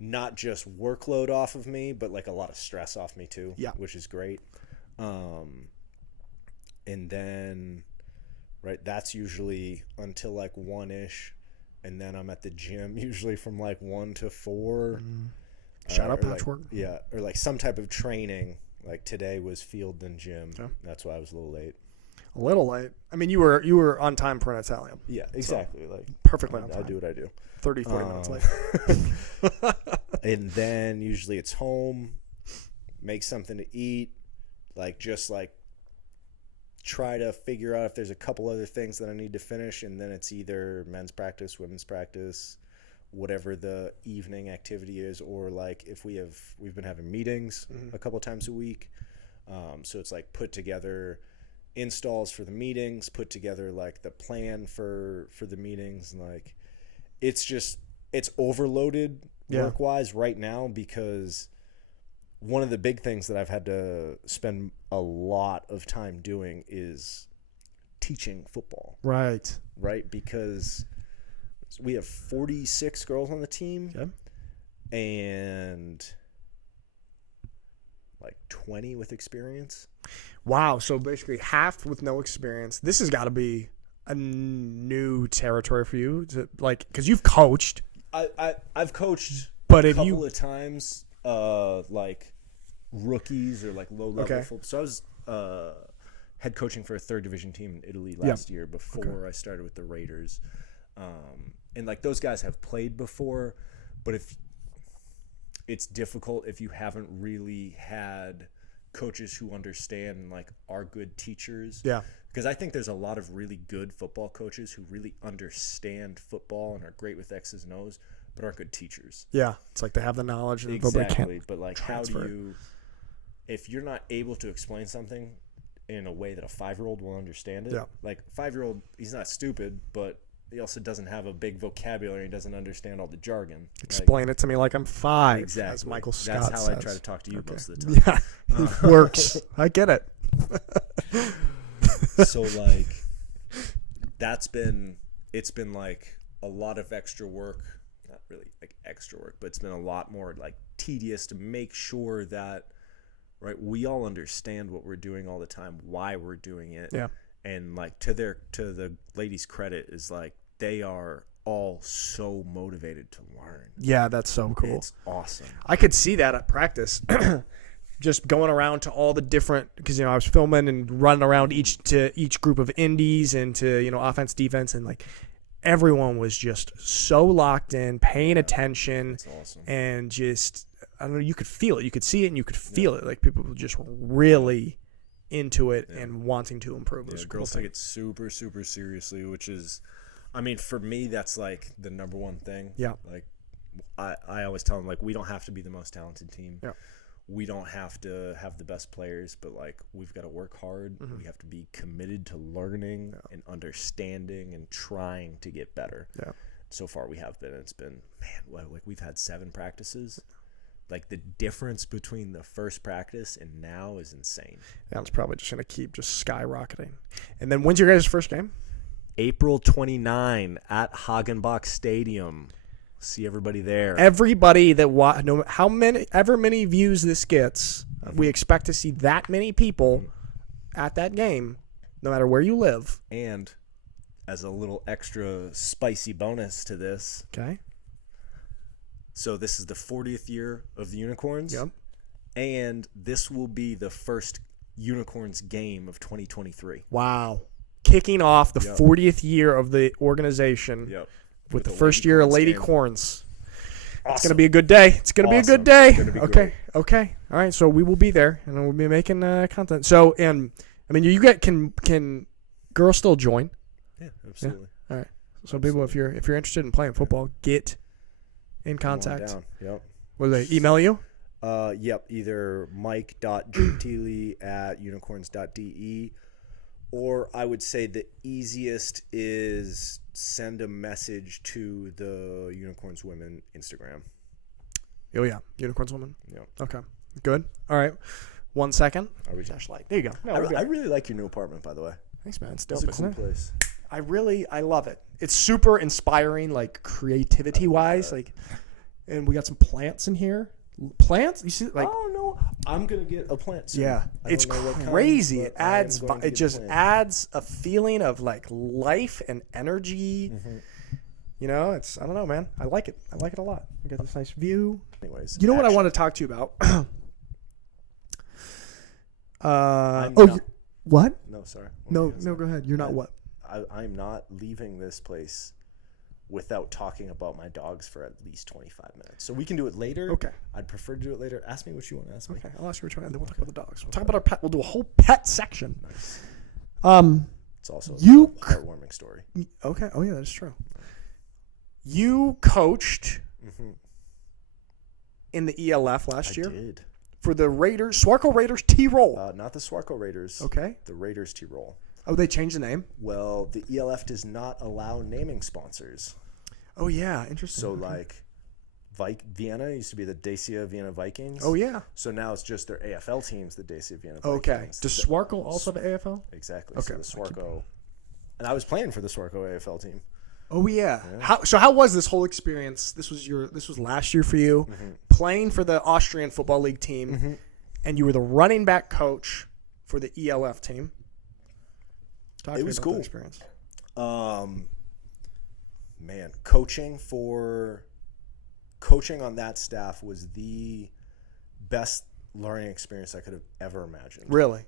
not just workload off of me, but like a lot of stress off me too. Yeah, which is great. And then, right, that's usually until like 1-ish, and then I'm at the gym usually from like 1 to 4. Shout out Patchwork. Or like some type of training. Like today was field then gym. Yeah. That's why I was a little late. A little late. I mean, you were on time for an Italian. Yeah, exactly. So, like perfectly on time. I do what I do. 30, 40 minutes late. And then usually it's home, make something to eat, like just like try to figure out if there's a couple other things that I need to finish, and then it's either men's practice, women's practice, whatever the evening activity is, or like if we've been having meetings a couple times a week, so it's like put together installs for the meetings, put together like the plan for the meetings, and like it's overloaded work wise right now because one of the big things that I've had to spend a lot of time doing is teaching football. Right. Right? Because we have 46 girls on the team. Okay. And like 20 with experience. Wow. So basically half with no experience. This has got to be a new territory for you, because you've coached. I've coached But a if couple of times, like rookies or like low level football. So I was head coaching for a third division team in Italy last year before I started with the Raiders. And like those guys have played before, but if it's difficult if you haven't really had coaches who understand and like are good teachers. Yeah. Because I think there's a lot of really good football coaches who really understand football and are great with X's and O's, but aren't good teachers. Yeah. It's like they have the knowledge. And but they can't But like transfer. how do you, if you're not able to explain something in a way that a 5-year-old will understand it, like 5-year-old, he's not stupid, but he also doesn't have a big vocabulary and doesn't understand all the jargon. Explain it to me like I'm 5, exactly. as Michael Scott That's how says. I try to talk to you most of the time. Yeah, it works. I get it. So like it's been like a lot of extra work, not really like extra work, but it's been a lot more like tedious to make sure that we all understand what we're doing all the time, why we're doing it. Yeah. And like to the ladies' credit is like they are all so motivated to learn. Yeah, that's so cool. It's awesome. I could see that at practice. Just going around to all the different, because I was filming and running around each group of indies and to offense, defense, and like everyone was just so locked in, paying attention. That's awesome. And just I don't know, you could feel it, you could see it, and you could feel it. Like people were just really into it and wanting to improve. Yeah, girls take it super, super seriously, which is, I mean, for me, that's like the number one thing. Yeah. Like I always tell them, like, we don't have to be the most talented team. Yeah. We don't have to have the best players, but like we've got to work hard. Mm-hmm. We have to be committed to learning and understanding and trying to get better. Yeah. So far we have been. It's been, man, like we've had 7 practices. Like the difference between the first practice and now is insane. Yeah, it's probably just going to keep just skyrocketing. And then when's your guys' first game? April 29 at Hagenbach Stadium. See everybody there. Everybody that no however many views this gets, we expect to see that many people at that game, no matter where you live. And as a little extra spicy bonus to this, okay. So this is the 40th year of the Unicorns. Yep. And this will be the first Unicorns game of 2023. Wow. Kicking off the 40th year of the organization. Yep. With the first year of Lady Corns. Awesome. It's going to be a good day. It's going to be a good day. Okay. Great. Okay. All right. So we will be there and we'll be making content. So, and I mean, you can girls still join? Yeah, absolutely. Yeah? All right. So people, if you're interested in playing football, get in contact. Yep. Will they email you? Yep. Either mike.gentili@unicorns.de, or I would say the easiest is send a message to the Unicorns Women Instagram. Oh yeah, Unicorns Women. Yeah. Okay. Good. All right. 1 second. Are we Flashlight. There you go. No, I really like your new apartment, by the way. Thanks, man. It's dope, It's a isn't cool it? place. I love it. It's super inspiring, like creativity wise, like, and we got some plants in here. Plants? You see, like, oh no, I'm gonna get a plant soon. yeah, it's crazy. It adds, it just adds a feeling of like life and energy. Mm-hmm. You know, it's, I don't know, man. I like it. I like it a lot. We got this nice view. Anyways, you know what I want to talk to you about? What? No, sorry. No, go ahead. You're not what? I'm not leaving this place without talking about my dogs for at least 25 minutes. So we can do it later. Okay. I'd prefer to do it later. Ask me what you want to ask me. Okay, I'll ask you what you want, and then we'll talk about the dogs. We'll talk about our pet. We'll do a whole pet section. Nice. It's also a heartwarming story. Okay. Oh yeah, that is true. You coached in the ELF last year. I did. For the Raiders, Schwäbisch Raiders Tirol. Not the Schwäbisch Raiders. Okay. The Raiders Tirol. Oh, they changed the name? Well, the ELF does not allow naming sponsors. Oh, yeah. Interesting. So, like, Vienna used to be the Dacia Vienna Vikings. Oh, yeah. So now it's just their AFL teams, the Dacia Vienna Okay. Vikings. Does Swarco also have AFL? Exactly. Okay. So the Swarco, and I was playing for the Swarco AFL team. Oh, yeah. How was this whole experience? This was last year for you, playing for the Austrian Football League team, and you were the running back coach for the ELF team. Talk to me about that experience. Man, coaching on that staff was the best learning experience I could have ever imagined. Really?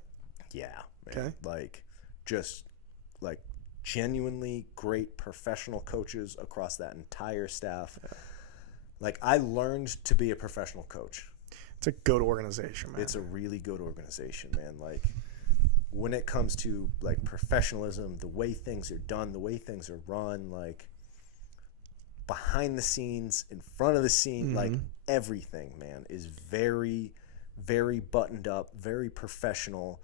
Yeah. Man. Okay. Like, just like genuinely great professional coaches across that entire staff. Yeah. Like, I learned to be a professional coach. It's a good organization, man. It's a really good organization, man. Like, when it comes to like professionalism, the way things are done, the way things are run, like behind the scenes, in front of the scene, like everything, man, is very, very buttoned up, very professional,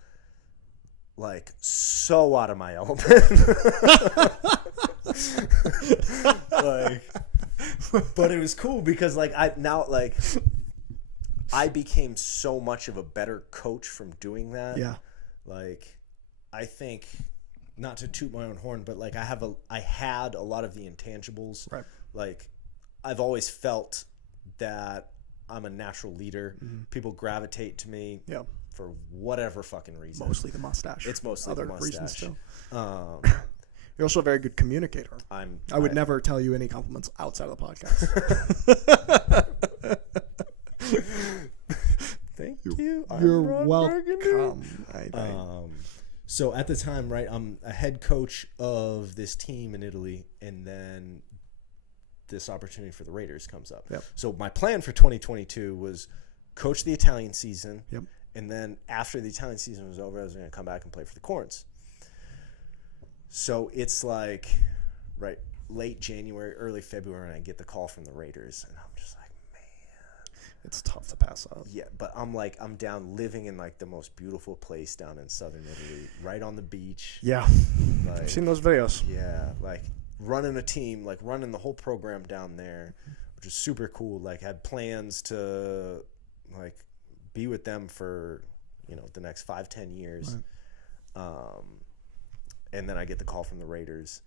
like so out of my element. Like, but it was cool because like I became so much of a better coach from doing that. Yeah. Like, I think, not to toot my own horn, but like I had a lot of the intangibles. Right. Like, I've always felt that I'm a natural leader. People gravitate to me for whatever fucking reason. Mostly the mustache. It's mostly other the mustache. reasons too. You're also a very good communicator. I would never tell you any compliments outside of the podcast. Thank you. You're welcome. So at the time, right, I'm a head coach of this team in Italy, and then this opportunity for the Raiders comes up. Yep. So my plan for 2022 was coach the Italian season, and then after the Italian season was over, I was going to come back and play for the Corns. So it's like, right, late January, early February, and I get the call from the Raiders, and I'm just like, it's tough to pass up. yeah, but I'm down living in like the most beautiful place down in southern Italy, right on the beach. Yeah, like, I've seen those videos. Yeah, like running a team, like running the whole program down there, which is super cool. Like, had plans to like be with them for the next 5-10 years. Right. And then I get the call from the Raiders,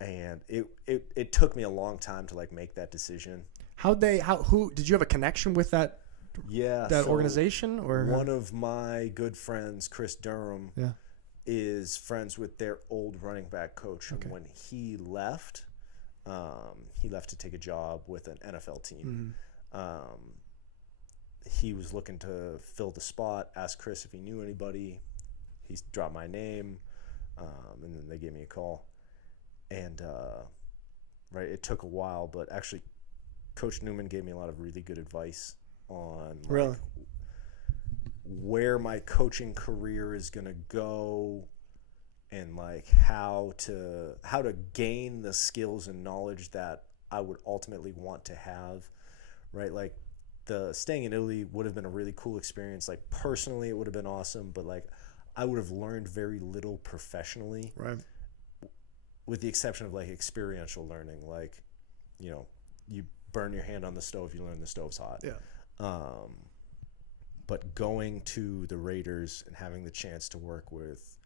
and it took me a long time to like make that decision. Who did you have a connection with that? Yeah, that organization, or one of my good friends, Chris Durham, is friends with their old running back coach. Okay. And when he left to take a job with an NFL team. He was looking to fill the spot. Asked Chris if he knew anybody. He dropped my name, and then they gave me a call. And right, it took a while, but actually, Coach Neuman gave me a lot of really good advice on like, where my coaching career is going to go, and like how to gain the skills and knowledge that I would ultimately want to have, right? Like, the staying in Italy would have been a really cool experience. Like, personally, it would have been awesome, but like I would have learned very little professionally, right? With the exception of like experiential learning, like, you burn your hand on the stove, you learn the stove's hot. Yeah. But going to the Raiders and having the chance to work with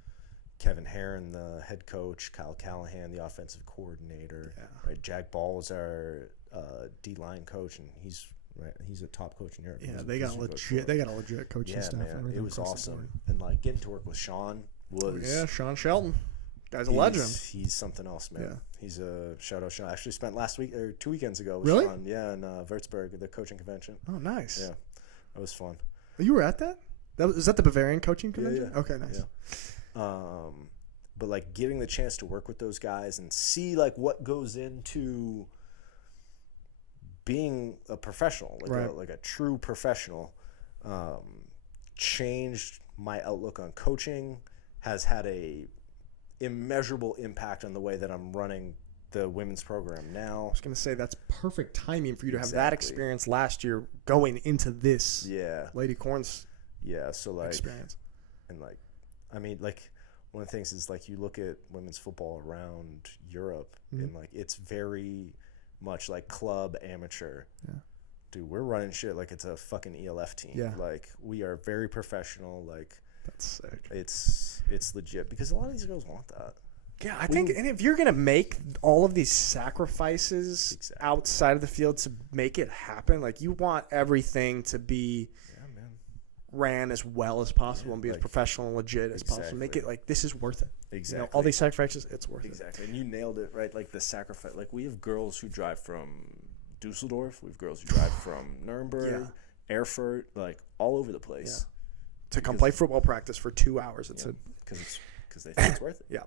Kevin Herron, the head coach, Kyle Callahan, the offensive coordinator, right? Jack Ball was our D-line coach, and he's a top coach in Europe. Yeah, they got a legit coaching staff. Man, it was awesome, and like getting to work with Sean was Sean Shelton. Guy's a legend. He's something else, man. Yeah. He's a shout-out Sean. I actually spent last week or 2 weekends ago with Sean. Yeah, in Würzburg at the coaching convention. Oh, nice. Yeah, that was fun. You were at that? Was that the Bavarian coaching convention? Yeah. Okay, nice. Yeah. But like getting the chance to work with those guys and see like what goes into being a professional, like a true professional, changed my outlook on coaching, has had a immeasurable impact on the way that I'm running the women's program now. I was going to say that's perfect timing for you to have that experience last year going into this Lady Corns so like experience. And like, I mean, like, one of the things is like you look at women's football around Europe and like it's very much like club amateur. Yeah. Dude, we're running shit like it's a fucking ELF team. Yeah. Like, we are very professional. Like, That's sick. it's legit because a lot of these girls want that. Yeah, I think, and if you're gonna make all of these sacrifices outside of the field to make it happen, like you want everything to be ran as well as possible and be as professional and legit as possible. Make it like this is worth it. Exactly. You know, all these sacrifices, it's worth it. Exactly. And you nailed it, right? Like the sacrifice. Like we have girls who drive from Dusseldorf. We have girls who drive from Nuremberg, Erfurt, like all over the place. To come play football practice for 2 hours. It's because they think it's worth it. Yeah.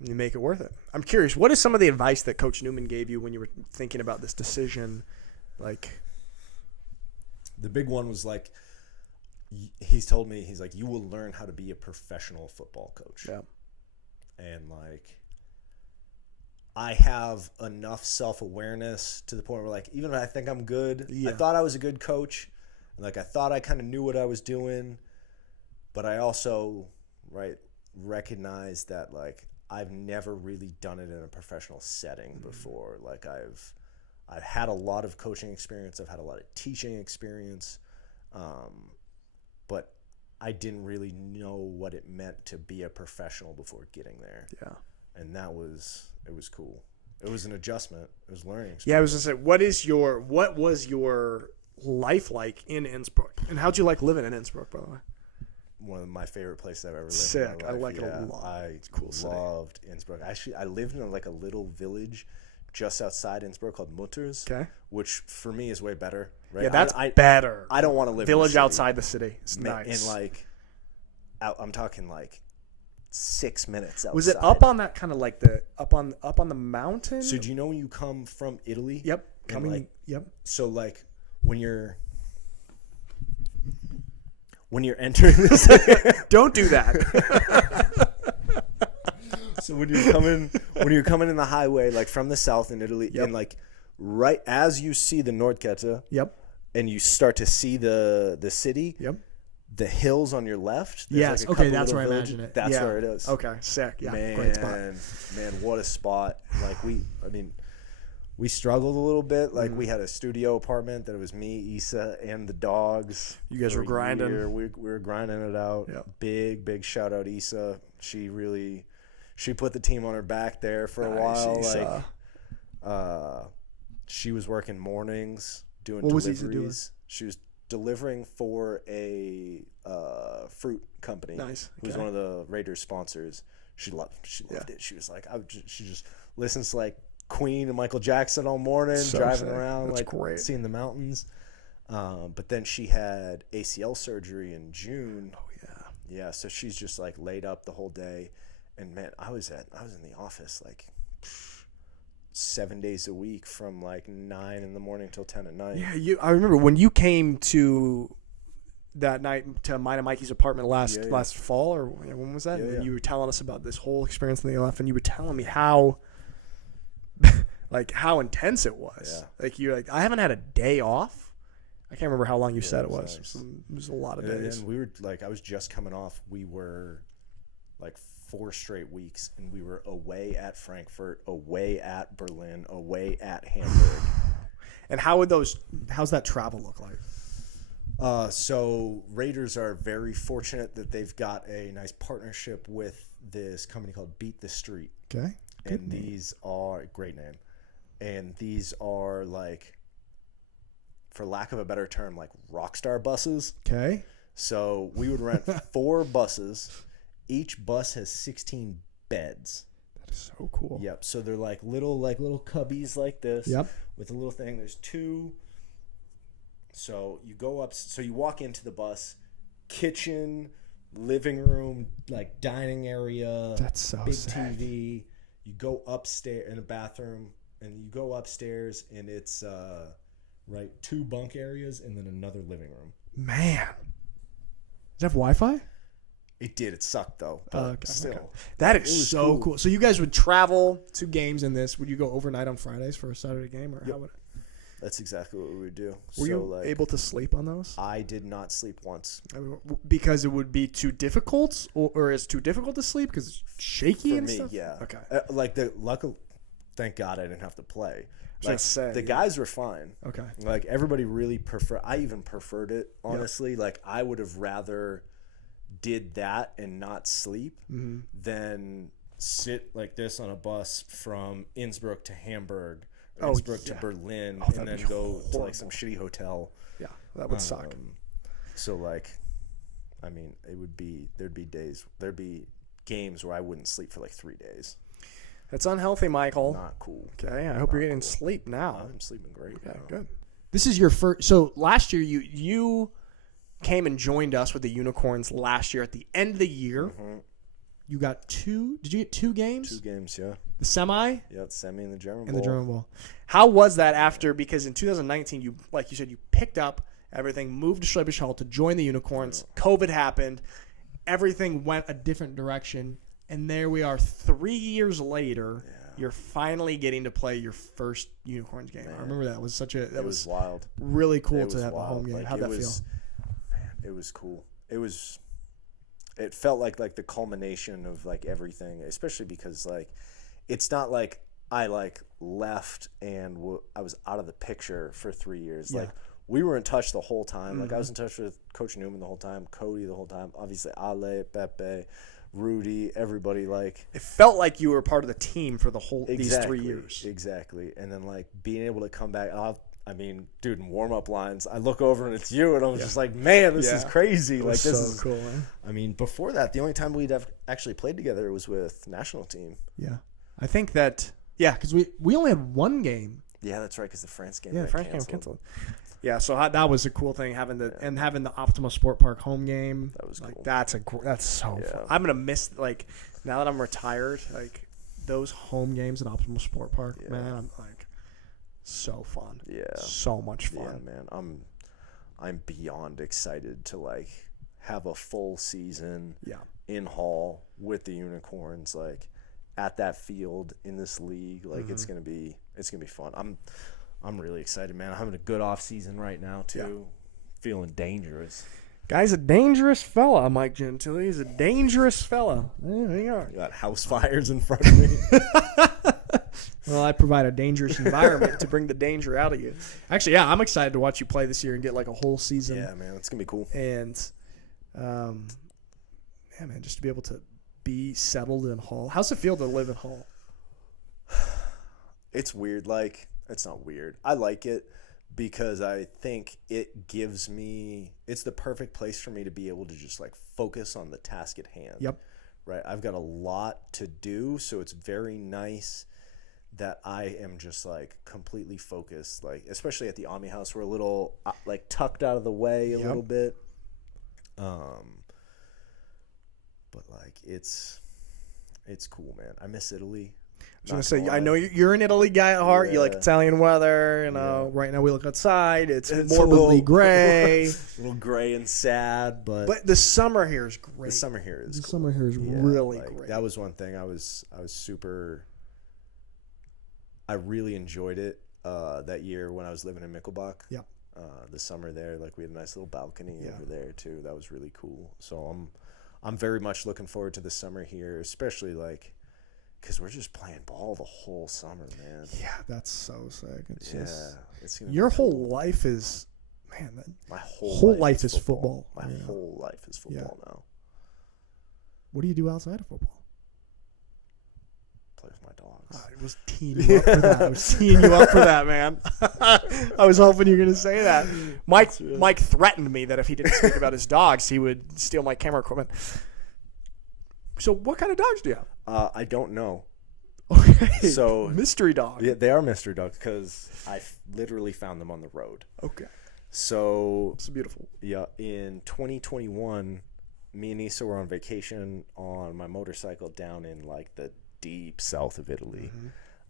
You make it worth it. I'm curious, what is some of the advice that Coach Neuman gave you when you were thinking about this decision? Like, the big one was like, he's told me, he's like, you will learn how to be a professional football coach. Yeah. And like, I have enough self-awareness to the point where like, even if I think I'm good, I thought I was a good coach. And like, I thought I kind of knew what I was doing, but I also, recognize that like, I've never really done it in a professional setting before. Like I've had a lot of coaching experience. I've had a lot of teaching experience. But I didn't really know what it meant to be a professional before getting there. Yeah. And it was cool. It was an adjustment. It was learning experience. Yeah, I was going to say, what was your life like in Innsbruck? And how'd you like living in Innsbruck, by the way? One of my favorite places I've ever lived. Sick. In my life. I like it a lot. It's cool. Loved Innsbruck. Actually, I lived in like a little village just outside Innsbruck called Mutters, which for me is way better. Right? Yeah, that's better. I don't want to live village in the city. Outside the city. It's nice. And like, I'm talking like 6 minutes outside. Was it up on that kind of like up on the mountain? So do you know when you come from Italy? Yep. So like when you're entering this, don't do that. So when you're coming in the highway, like from the south in Italy, and like right as you see the Nordkette, and you start to see the city, the hills on your left. Yes, like okay, that's where I imagine it. That's where it is. Okay, sick. Yeah, man, great spot. Man, what a spot! Like we struggled a little bit. Like we had a studio apartment that it was me, Issa, and the dogs. You guys were grinding. We were grinding it out. Yep. Big shout out Issa. She put the team on her back there for a while. Issa. Like, she was working mornings doing what deliveries. Was Issa doing? She was delivering for a fruit company. Nice. Who was one of the Raiders sponsors. She loved it. She was like, she just listens to like Queen and Michael Jackson all morning, driving around. That's like great. Seeing the mountains. But then she had ACL surgery in June. Oh yeah. Yeah. So she's just like laid up the whole day. And man, I was in the office like 7 days a week from like 9 in the morning till 10 at night. Yeah, I remember when you came to that night to mine and Mikey's apartment last fall, or when was that? And you were telling us about this whole experience in the ELF, and you were telling me how how intense it was. Yeah. Like you're like, I haven't had a day off. I can't remember how long you said it was. Nice. It was a lot of days. And we were like, I was just coming off. We were like 4 straight weeks, and we were away at Frankfurt, away at Berlin, away at Hamburg. And how's that travel look like? So Raiders are very fortunate that they've got a nice partnership with this company called Beat the Street. Okay. And these are great name. And these are like, for lack of a better term, like rock star buses. Okay. So we would rent 4 buses. Each bus has 16 beds. That is so cool. Yep. So they're like little cubbies like this. Yep. With a little thing. There's 2. So you go up. So you walk into the bus, kitchen, living room, like dining area. That's so big sick. TV. You go upstairs in a bathroom, and you go upstairs, and it's 2 bunk areas and then another living room. Man, does it have Wi-Fi? It did. It sucked though. Okay. Still, that is so cool. So you guys would travel to games in this. Would you go overnight on Fridays for a Saturday game, or how would it? That's exactly what we would do. Were you able to sleep on those? I did not sleep once. Because it would be too difficult, or is it too difficult to sleep because it's shaky For and me, stuff? yeah. Okay. Luckily, thank God I didn't have to play. Like the guys were fine. Okay. Like everybody really I even preferred it, honestly. Yep. Like I would have rather did that and not sleep than sit like this on a bus from Innsbruck to Hamburg, or Innsbruck to Berlin, and then go to like some shitty hotel. Yeah, that would suck. So like, I mean, there'd be games where I wouldn't sleep for like 3 days. It's unhealthy, Michael. Not cool. Okay, I hope you're getting sleep now. I'm sleeping great. Okay, good. This is your first. So last year you came and joined us with the Unicorns last year at the end of the year. You got 2. Did you get 2 games? 2 games, yeah. The semi? Yeah, the semi and the German Bowl. And the German Bowl. How was that after? Because in 2019, you, like you said, you picked up everything, moved to Schwäbisch Hall to join the Unicorns. Yeah. COVID happened. Everything went a different direction. And there we are 3 years later. Yeah. You're finally getting to play your first Unicorns game. Man. I remember that. It was it was wild. Really cool to have a home game. Like, how'd that feel? Man, it was cool. It felt like the culmination of like everything, especially because like it's not like I like left and I was out of the picture for 3 years. Yeah. Like we were in touch the whole time. Like I was in touch with Coach Neuman the whole time, Cody the whole time, obviously Ale, Pepe, Rudy, everybody. Like it felt like you were part of the team for the whole these 3 years. Exactly. And then like being able to come back, I mean, dude, in warm-up lines, I look over and it's you, and I was just like, man, this is crazy. Like, this is cool, man. I mean, before that, the only time we'd have actually played together was with national team. Yeah. I think that, because we only had 1 game. Yeah, that's right, because the France game got canceled. Yeah, so that was a cool thing, having the Optimal Sport Park home game. That was cool. Like, that's so fun. I'm going to miss, like, now that I'm retired, like, those home games at Optimal Sport Park, man, I'm like, so fun. Yeah. So much fun. Yeah, man. I'm beyond excited to like have a full season in Hall with the Unicorns, like at that field in this league. Like it's gonna be fun. I'm really excited, man. I'm having a good off season right now too. Yeah. Feeling dangerous. Guy's a dangerous fella, Mike Gentili. He's a dangerous fella. There you are. You got house fires in front of me. Well, I provide a dangerous environment to bring the danger out of you. Actually, yeah, I'm excited to watch you play this year and get like a whole season. Yeah, man, it's gonna be cool. And, yeah, man, just to be able to be settled in Hall. How's it feel to live in Hall? It's weird. Like, it's not weird. I like it because I think it gives me. It's the perfect place for me to be able to just like focus on the task at hand. Yep. Right. I've got a lot to do, so it's very nice that I am just like completely focused, like especially at the Ami house, we're a little like tucked out of the way a little bit. But like it's cool, man. I miss Italy. I was gonna say, I know you're an Italy guy at heart. You like Italian weather. You know, right now we look outside. It's morbidly gray, a little gray and sad. But the summer here is great. The summer here is really like, great. That was one thing I was super. I really enjoyed it that year when I was living in Mickelbach. Yeah. The summer there, like we had a nice little balcony over there too. That was really cool. So I'm very much looking forward to the summer here, especially like because we're just playing ball the whole summer, man. Yeah, that's so sick. It's it's gonna your whole life is, man. My whole life is football. My whole life is football now. What do you do outside of football? Play with my dogs. I was teeing you up for that. I was teeing you up for that, man. I was hoping you were going to say that. Mike threatened me that if he didn't speak about his dogs, he would steal my camera equipment. So what kind of dogs do you have? I don't know. Okay. So mystery dogs. Yeah, they are mystery dogs because I literally found them on the road. Okay. So it's beautiful. Yeah, in 2021, me and Issa were on vacation on my motorcycle down in like the deep south of Italy.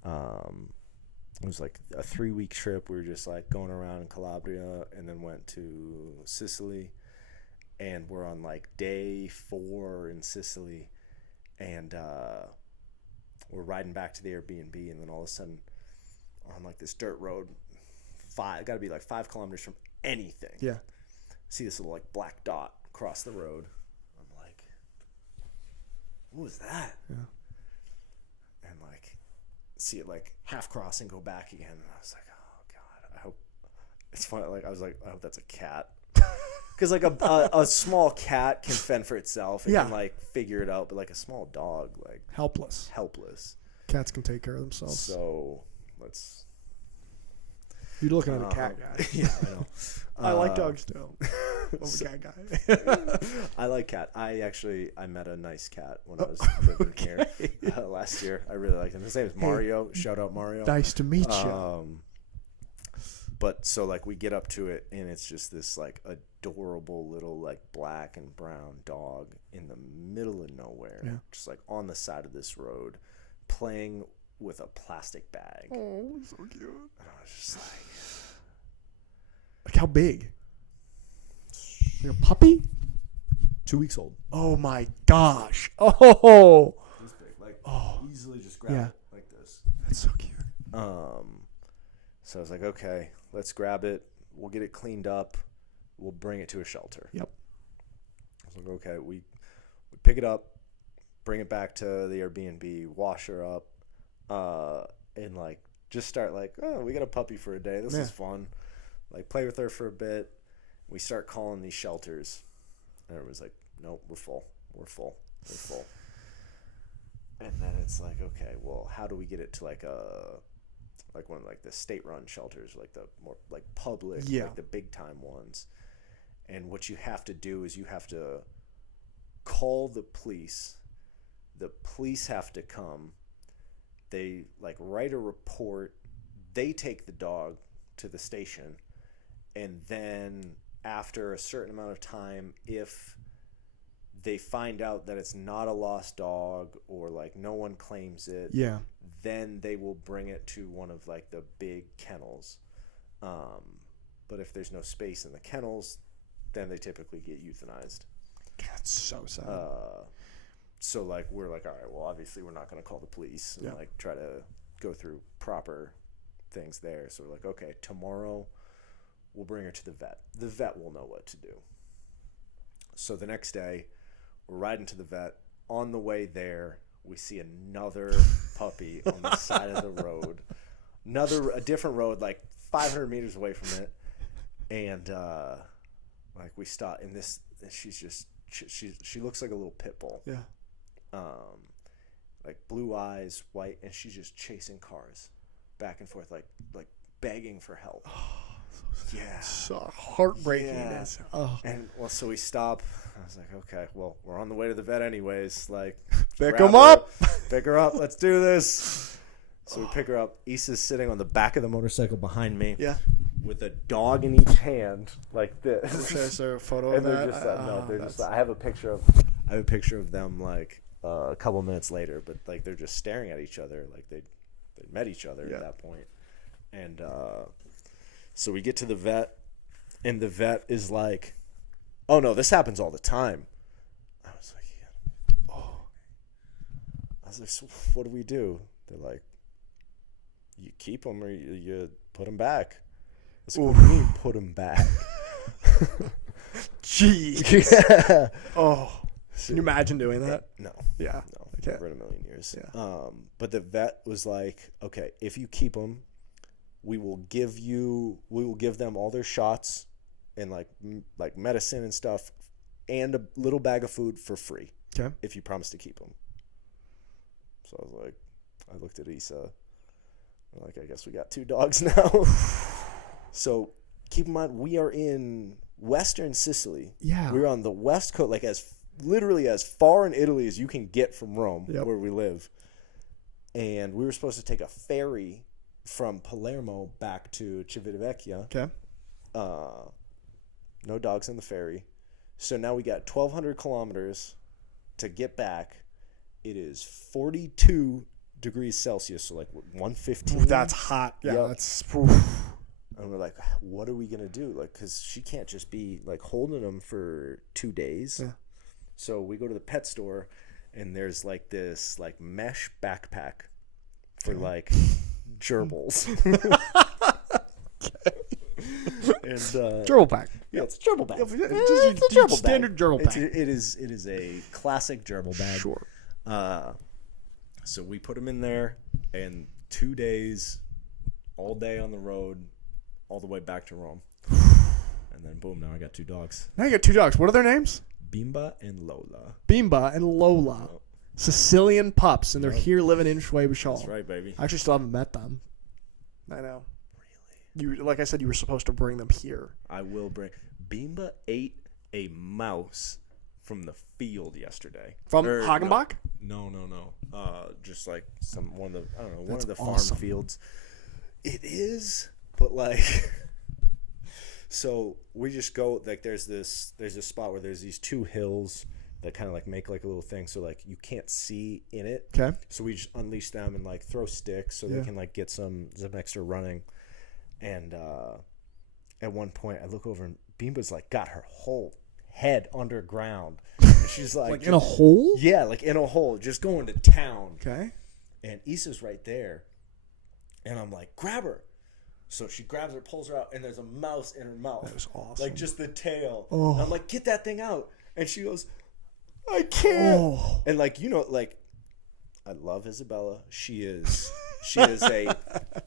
It was like a 3-week trip. We were just like going around in Calabria and then went to Sicily, and we're on like day 4 in Sicily, and we're riding back to the Airbnb, and then all of a sudden on like this dirt road, gotta be like 5 kilometers from anything, see this little like black dot across the road. I'm like, what was that? see it like half cross and go back again. And I was like, oh God, I hope it's funny. Like I was like, I hope that's a cat. Because like a small cat can fend for itself. It can like figure it out. But like a small dog, like helpless. Cats can take care of themselves. So let's. You're looking at a cat guy. Yeah, I know. I like dogs too. I'm a cat guy. I like cat. I met a nice cat when I was living here last year. I really liked him. His name is Mario. Shout out Mario. Nice to meet you. But so like we get up to it and it's just this like adorable little like black and brown dog in the middle of nowhere, just like on the side of this road, playing with a plastic bag. Oh, so cute. And I was just like how big? Like a puppy? 2 weeks old. Oh my gosh. Oh. This big. Like easily just grab it like this. That's so cute. So I was like, okay, let's grab it. We'll get it cleaned up. We'll bring it to a shelter. Yep. I was like, okay, we pick it up, bring it back to the Airbnb, wash her up, and like just start like, oh, we got a puppy for a day. This is fun. Like play with her for a bit. We start calling these shelters, and everyone's like, nope, we're full. And then it's like, okay, well, how do we get it to like one of like the state-run shelters, like the more like public, like the big-time ones? And what you have to do is you have to call the police. The police have to come. They like write a report. They take the dog to the station, and then after a certain amount of time, if they find out that it's not a lost dog or like no one claims it, then they will bring it to one of like the big kennels. But if there's no space in the kennels, then they typically get euthanized. That's so sad. So like we're like, all right, well obviously we're not going to call the police and like try to go through proper things there. So we're like, okay, tomorrow we'll bring her to the vet. The vet will know what to do. So the next day we're riding to the vet. On the way there, we see another puppy on the side of the road. A different road, like 500 meters away from it. And like we stop, and she's just she looks like a little pit bull. Yeah. Like blue eyes, white, and she's just chasing cars back and forth, like begging for help. Yeah. So heartbreaking. Yeah. And well, so we stop. I was like, okay, well, we're on the way to the vet anyways. Like, pick her up. Let's do this. So we pick her up. Issa's sitting on the back of the motorcycle behind me. Yeah. With a dog in each hand, like this. Is there a photo and of they're that? just no, they're just. I have a picture of them like a couple minutes later, but like they're just staring at each other, like they met each other at that point. And so we get to the vet, and the vet is like, "Oh no, this happens all the time." I was like, yeah. "Oh." I was like, "So what do we do?" They're like, "You keep them or you put them back." I was like, "What do you mean put them back?" Jeez. Yeah. Oh. Can you imagine doing that? No. Yeah. No. Okay. Never in a million years. Yeah. But the vet was like, okay, if you keep them, we will give them all their shots and like medicine and stuff and a little bag of food for free. Okay. If you promise to keep them. So I was like, I looked at Issa. I'm like, I guess we got 2 dogs now. So keep in mind, we are in Western Sicily. Yeah. We're on the west coast, like literally as far in Italy as you can get from Rome, where we live. And we were supposed to take a ferry from Palermo back to Civitavecchia. Okay. No dogs in the ferry. So now we got 1,200 kilometers to get back. It is 42 degrees Celsius, so like 115. That's hot. Yeah, Yep. that's. And we're like, what are we going to do? Like, because she can't just be like holding them for 2 days. Yeah. So we go to the pet store, and there's like this like mesh backpack for like gerbils. And Gerbil pack. yeah, it's a gerbil bag. It's It's a gerbil bag. standard gerbil pack. It is a classic gerbil bag. Sure. So we put them in there, and 2 days, all day on the road, all the way back to Rome. And then boom, now I got 2 dogs. Now you got 2 dogs. What are their names? Bimba and Lola. Bimba and Lola. Yep. Sicilian pups, and they're here living in Schwäbisch Hall. That's right, baby. I actually still haven't met them. I know. Really? You, like I said, you were supposed to bring them here. I will bring. Bimba ate a mouse from the field yesterday. From Hagenbach? No. Just like one of the awesome. farm fields. It is, but like, so we just go like there's this spot where there's these 2 hills that kind of like make like a little thing, so like you can't see in it. Okay. So we just unleash them and like throw sticks so they can like get some extra running. And at one point I look over and Bimba's like got her whole head underground. And she's like in a hole? Yeah, like in a hole, just going to town. Okay. And Issa's right there. And I'm like, grab her. So she grabs her, pulls her out, and there's a mouse in her mouth. That was awesome. Like just the tail. Oh. And I'm like, get that thing out. And she goes, I can't. Oh. And like, like, I love Isabella. She is a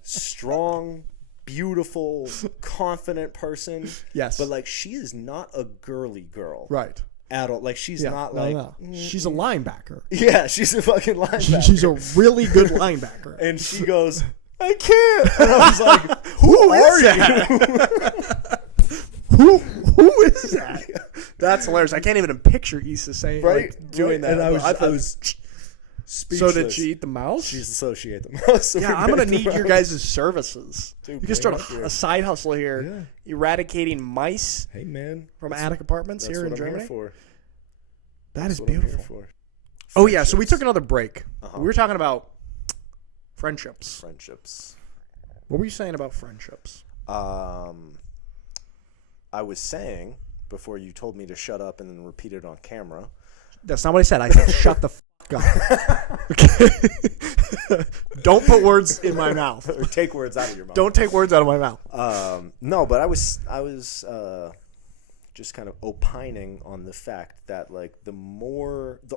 strong, beautiful, confident person. Yes. But like, she is not a girly girl. Right. At all. Like, she's not like. No. She's a linebacker. Yeah, she's a fucking linebacker. She's a really good linebacker. And she goes, I can't. And I was like, who are you? Who is that? That's hilarious. I can't even picture Issa saying doing that. And I was speechless. So did she eat the mouse? She's associate the mouse. So yeah, I'm gonna need your guys' services. Dude, you can start a side hustle here, eradicating mice. Hey man, from attic apartments here in Germany. That is beautiful. Oh yeah, so we took another break. We were talking about friendships. What were you saying about friendships? I was saying before you told me to shut up and then repeat it on camera. That's not what I said. I said shut the fuck up. Okay. Don't put words in my mouth. Or take words out of your mouth. Don't take words out of my mouth. No, but I was just kind of opining on the fact that like the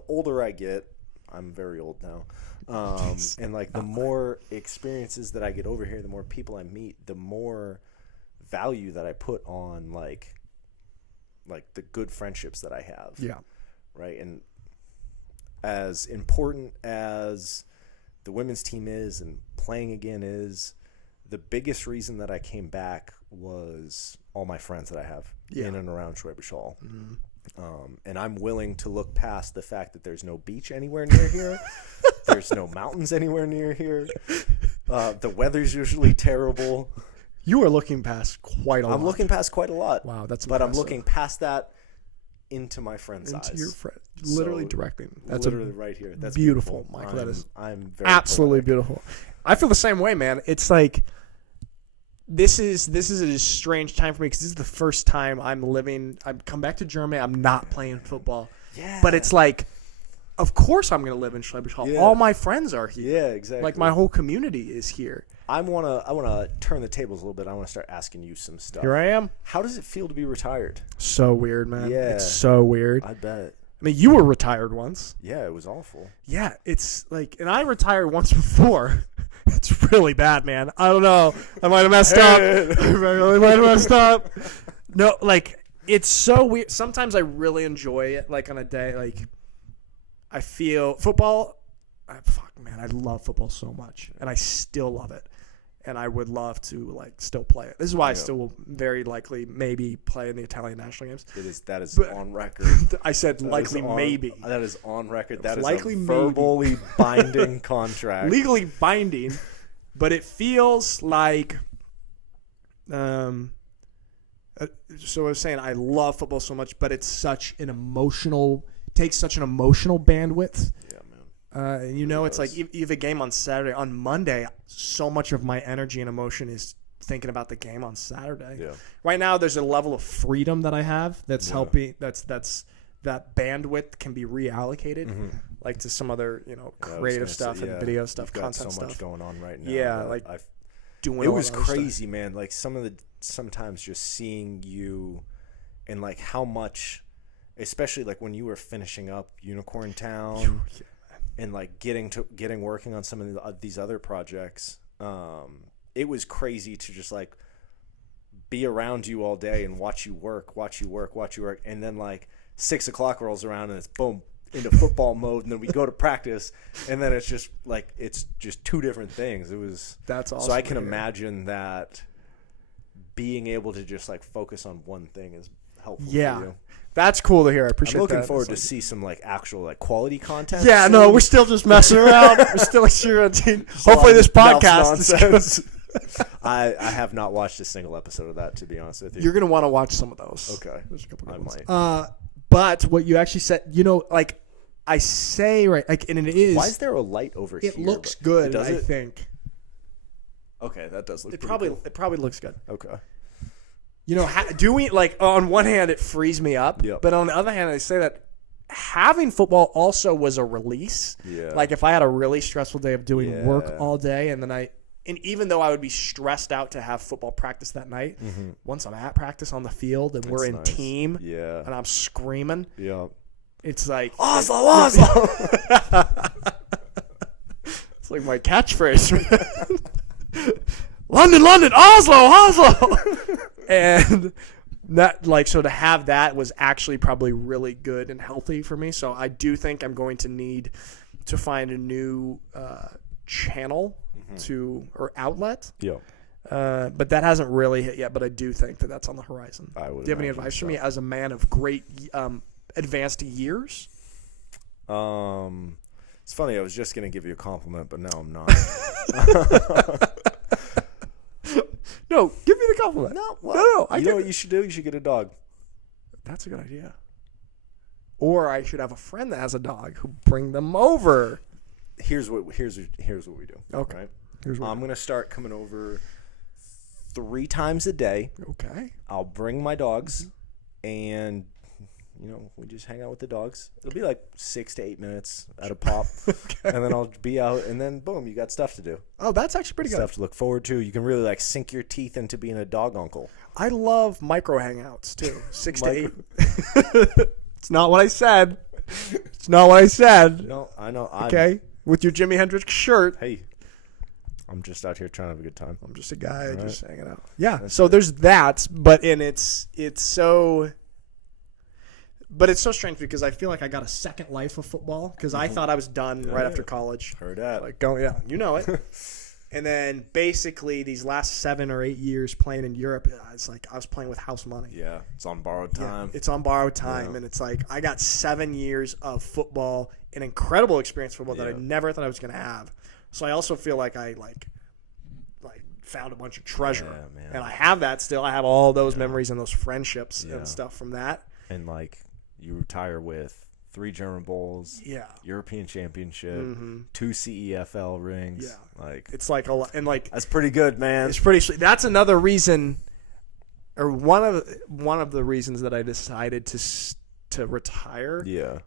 older I get, I'm very old now. And like the more experiences that I get over here, the more people I meet, the more value that I put on like the good friendships that I have. Yeah. Right. And as important as the women's team is and playing again is, the biggest reason that I came back was all my friends that I have in and around Schwäbisch Hall. Mm-hmm. And I'm willing to look past the fact that there's no beach anywhere near here. There's no mountains anywhere near here. The weather's usually terrible. You are looking past quite a lot. I'm looking past quite a lot. Wow, that's But impressive. I'm looking past that into my friend's eyes. Into your friend. Literally directing. That's literally right here. That's beautiful, Michael. That is I'm very absolutely beautiful. I feel the same way, man. It's like this is a strange time for me because this is the first time I've come back to Germany. I'm not playing football. Yeah. But it's like, of course I'm going to live in Schwäbisch Hall. Yeah. All my friends are here. Yeah, exactly. Like my whole community is here. I want to turn the tables a little bit. I want to start asking you some stuff. Here I am. How does it feel to be retired? So weird, man. Yeah. It's so weird. I bet. I mean, you were retired once. Yeah, it was awful. Yeah, it's like, and I retired once before. It's really bad, man. I don't know. I might have messed up. I really might have messed up. No, like, it's so weird. Sometimes I really enjoy it, like, on a day, like, I feel football. Fuck, man, I love football so much, and I still love it. And I would love to, like, still play it. This is why I still will very likely maybe play in the Italian national games. That is on record. I said That likely maybe. That is on record. That is likely a maybe. verbally binding contract. Legally binding, but it feels like so I was saying I love football so much, but it's such an emotional takes such an emotional bandwidth. Yeah, man. It's like you have a game on Saturday. On Monday, so much of my energy and emotion is thinking about the game on Saturday. Yeah. Right now, there's a level of freedom that I have that's helping. That bandwidth can be reallocated, like to some other creative stuff and video stuff, content so much stuff going on right now. Yeah, like doing. It all was that other crazy, man. Like sometimes just seeing you, and like how much, especially like when you were finishing up Unicorn Town. and like getting working on some of these other projects, it was crazy to just like be around you all day and watch you work, and then like 6 o'clock rolls around and it's boom into football mode, and then we go to practice, and then it's just two different things. That's awesome. So I can imagine that being able to just like focus on one thing is helpful for you. That's cool to hear. I appreciate that. I'm looking forward to see some like actual like quality content. Yeah, no, we're still just messing around. We're still experimenting. Hopefully this podcast is good. I have not watched a single episode of that, to be honest with you. You're going to want to watch some of those. Okay. There's a couple I good ones. might. But what you actually said, like I say, right, like, and it is. Why is there a light over here? It looks good, does I think. Okay, that does look It pretty probably cool. looks good. Okay. Doing, like, on one hand, it frees me up. Yep. But on the other hand, I say that having football also was a release. Yeah. Like, if I had a really stressful day of doing work all day, and even though I would be stressed out to have football practice that night, once I'm at practice on the field and we're in team, and I'm screaming, it's like Oslo. It's like my catchphrase. London, Oslo. And that, like, so to have that was actually probably really good and healthy for me. So I do think I'm going to need to find a new channel or outlet. Yeah. But that hasn't really hit yet. But I do think that that's on the horizon. I would. Do you have any advice for me as a man of great advanced years? It's funny. I was just gonna give you a compliment, but now I'm not. No, give me the compliment. No. You know what you should do? You should get a dog. That's a good idea. Or I should have a friend that has a dog who bring them over. Here's what we do. Okay. Right? I'm gonna start coming over 3 times a day. Okay. I'll bring my dogs, and we just hang out with the dogs. It'll be like 6 to 8 minutes at a pop, and then I'll be out, and then boom, you got stuff to do. Oh, that's actually pretty good. Stuff to look forward to. You can really like sink your teeth into being a dog uncle. I love micro hangouts too. 6 to 8. It's not what I said. No, I know. Okay, with your Jimi Hendrix shirt. Hey, I'm just out here trying to have a good time. I'm just a guy All just right. hanging out. Yeah. That's so it. there's that, but it's so. But it's so strange because I feel like I got a second life of football because I thought I was done right after college. Heard that. Like, you know it. And then basically these last 7 or 8 years playing in Europe, it's like I was playing with house money. Yeah, it's on borrowed time. Yeah, it's on borrowed time, Yeah. and it's like I got 7 years of football, an incredible experience of football that I never thought I was going to have. So I also feel like I like found a bunch of treasure, man. and I have that still. I have all those memories and those friendships and stuff from that. And like you retire with 3 German Bowls, European Championship, 2 CEFL rings. Yeah, like it's like a lot, and like that's pretty good, man. it's pretty. That's another reason, or one of the reasons that I decided to retire. Yeah,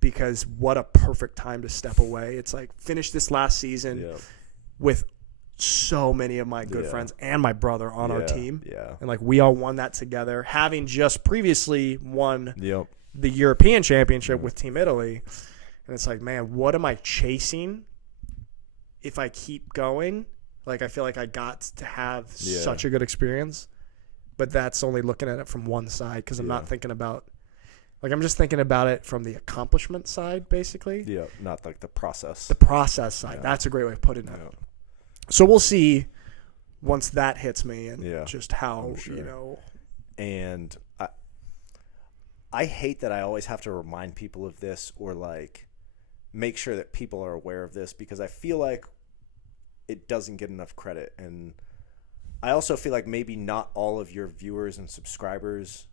because what a perfect time to step away. It's like finish this last season with so many of my good friends and my brother on our team. Yeah, and like we all won that together, having just previously won. Yep. The European Championship with Team Italy. And it's like, man, what am I chasing if I keep going? Like, I feel like I got to have such a good experience, but that's only looking at it from one side because I'm not thinking about – like, I'm just thinking about it from the accomplishment side, basically. Yeah, not like the process. The process side. That's a great way of putting it. So we'll see once that hits me and just how, And I hate that I always have to remind people of this or like make sure that people are aware of this because I feel like it doesn't get enough credit. And I also feel like maybe not all of your viewers and subscribers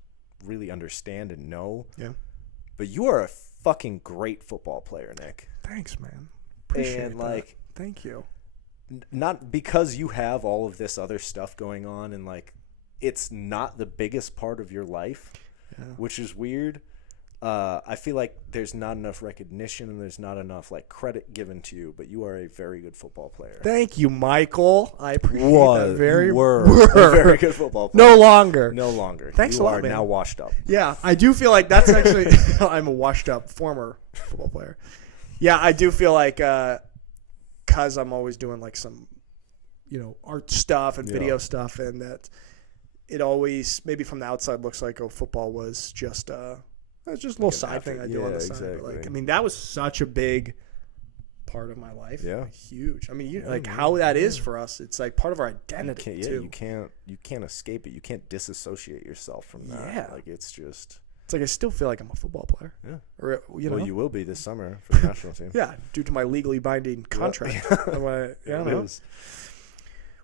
really understand and know. Yeah. But you are a fucking great football player, Nick. Thanks, man. Appreciate and that. like, thank you. Not because you have all of this other stuff going on and like it's not the biggest part of your life. Which is weird. I feel like there's not enough recognition and there's not enough like credit given to you, but you are a very good football player. Thank you, Michael. I appreciate that very much. A very good football player. No longer. Thanks a lot, man. You are now washed up. Yeah, I do feel like that's actually I'm a washed up former football player. Yeah, I do feel like because I'm always doing like some, art stuff and video stuff, and that it always, maybe from the outside, looks like football was just it's just a little side thing I do on the side. Exactly. But like, that was such a big part of my life. Yeah, huge. How that is for us. It's like part of our identity too. You can't escape it. You can't disassociate yourself from that. Yeah, like it's like I still feel like I'm a football player. Yeah, or well, you will be this summer for the national team. Yeah, due to my legally binding contract. Yeah.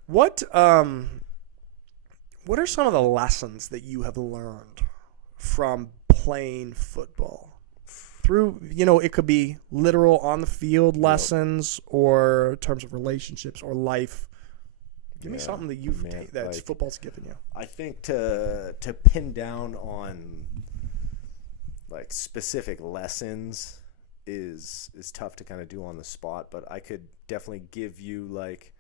What are some of the lessons that you have learned from playing football? Through, it could be literal on the field lessons or in terms of relationships or life. Give me something that that football's given you. I think to pin down on like specific lessons is tough to kind of do on the spot, but I could definitely give you like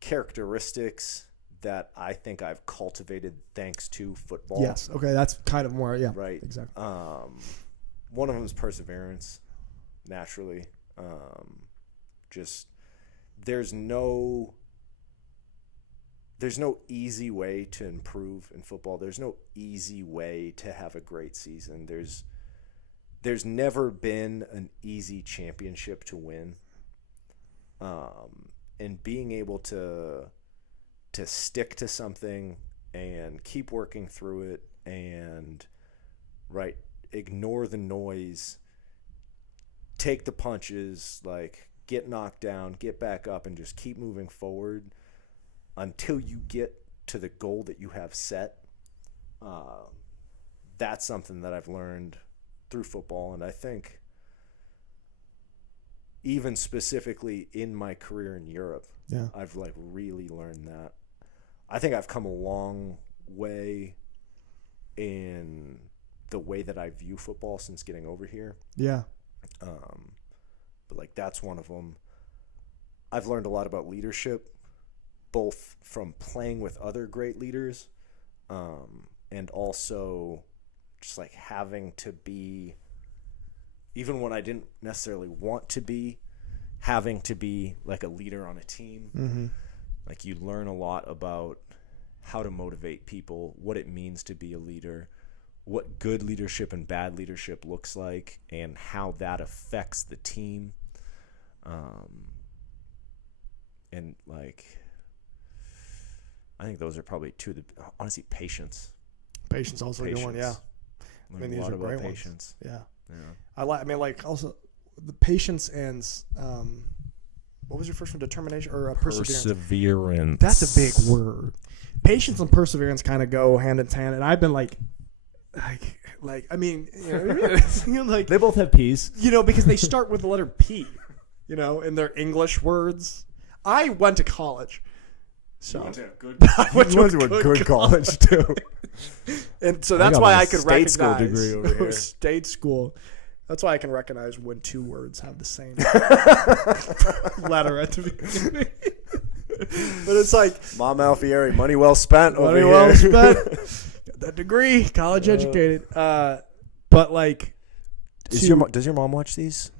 characteristics that I think I've cultivated thanks to football. Yes. Okay. That's kind of more. Yeah. Right. Exactly. One of them is perseverance. Naturally, just there's no easy way to improve in football. There's no easy way to have a great season. There's never been an easy championship to win. And being able to stick to something and keep working through it and ignore the noise, take the punches, like get knocked down, get back up, and just keep moving forward until you get to the goal that you have set. That's something that I've learned through football, and I think even specifically in my career in Europe, I've really learned that. I think I've come a long way in the way that I view football since getting over here. Yeah. But that's one of them. I've learned a lot about leadership, both from playing with other great leaders, and also just having to be, even when I didn't necessarily want to be, having to be a leader on a team. Mm-hmm. You learn a lot about how to motivate people, what it means to be a leader, what good leadership and bad leadership looks like, and how that affects the team. And I think those are probably two of the, honestly, patience. Patience also a good one, yeah. Learn a lot about patience. Yeah. Yeah. Also the patience and what was your first one? Determination or perseverance? That's a big word. Patience and perseverance kind of go hand in hand, and I've been they both have P's. Because they start with the letter P, in their English words. I went to college. So I went to a good college too. And so that's why I could recognize school degree over here. State school. That's why I can recognize when two words have the same letter at the beginning. But it's Mom Alfieri, money well spent over here. Money well spent. Got that degree, college educated. But does your mom watch these?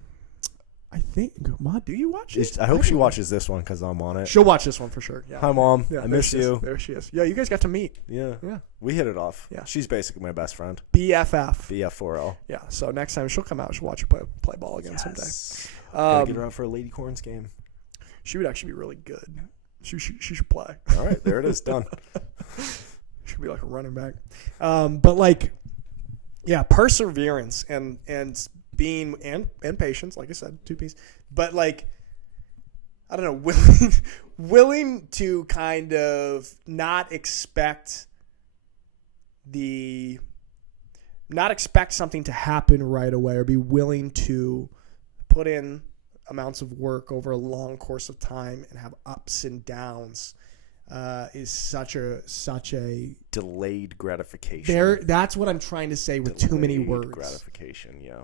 I think, Mom, do you watch it? I hope she watches this one because I'm on it. She'll watch this one for sure. Yeah. Hi, Mom. Yeah, I miss you. There she is. Yeah, you guys got to meet. Yeah. We hit it off. Yeah. She's basically my best friend. BFF. BF4L. Yeah. So next time she'll come out, she'll watch you play ball again someday. Gotta get her out for a Lady Corns game. She would actually be really good. She should play. All right, there it is. Done. Should be like a running back. But perseverance and being and patience, like I said, 2 P's. But I don't know, willing to kind of not expect something to happen right away, or be willing to put in amounts of work over a long course of time and have ups and downs is such a delayed gratification. That's what I'm trying to say with too many words. Gratification, yeah.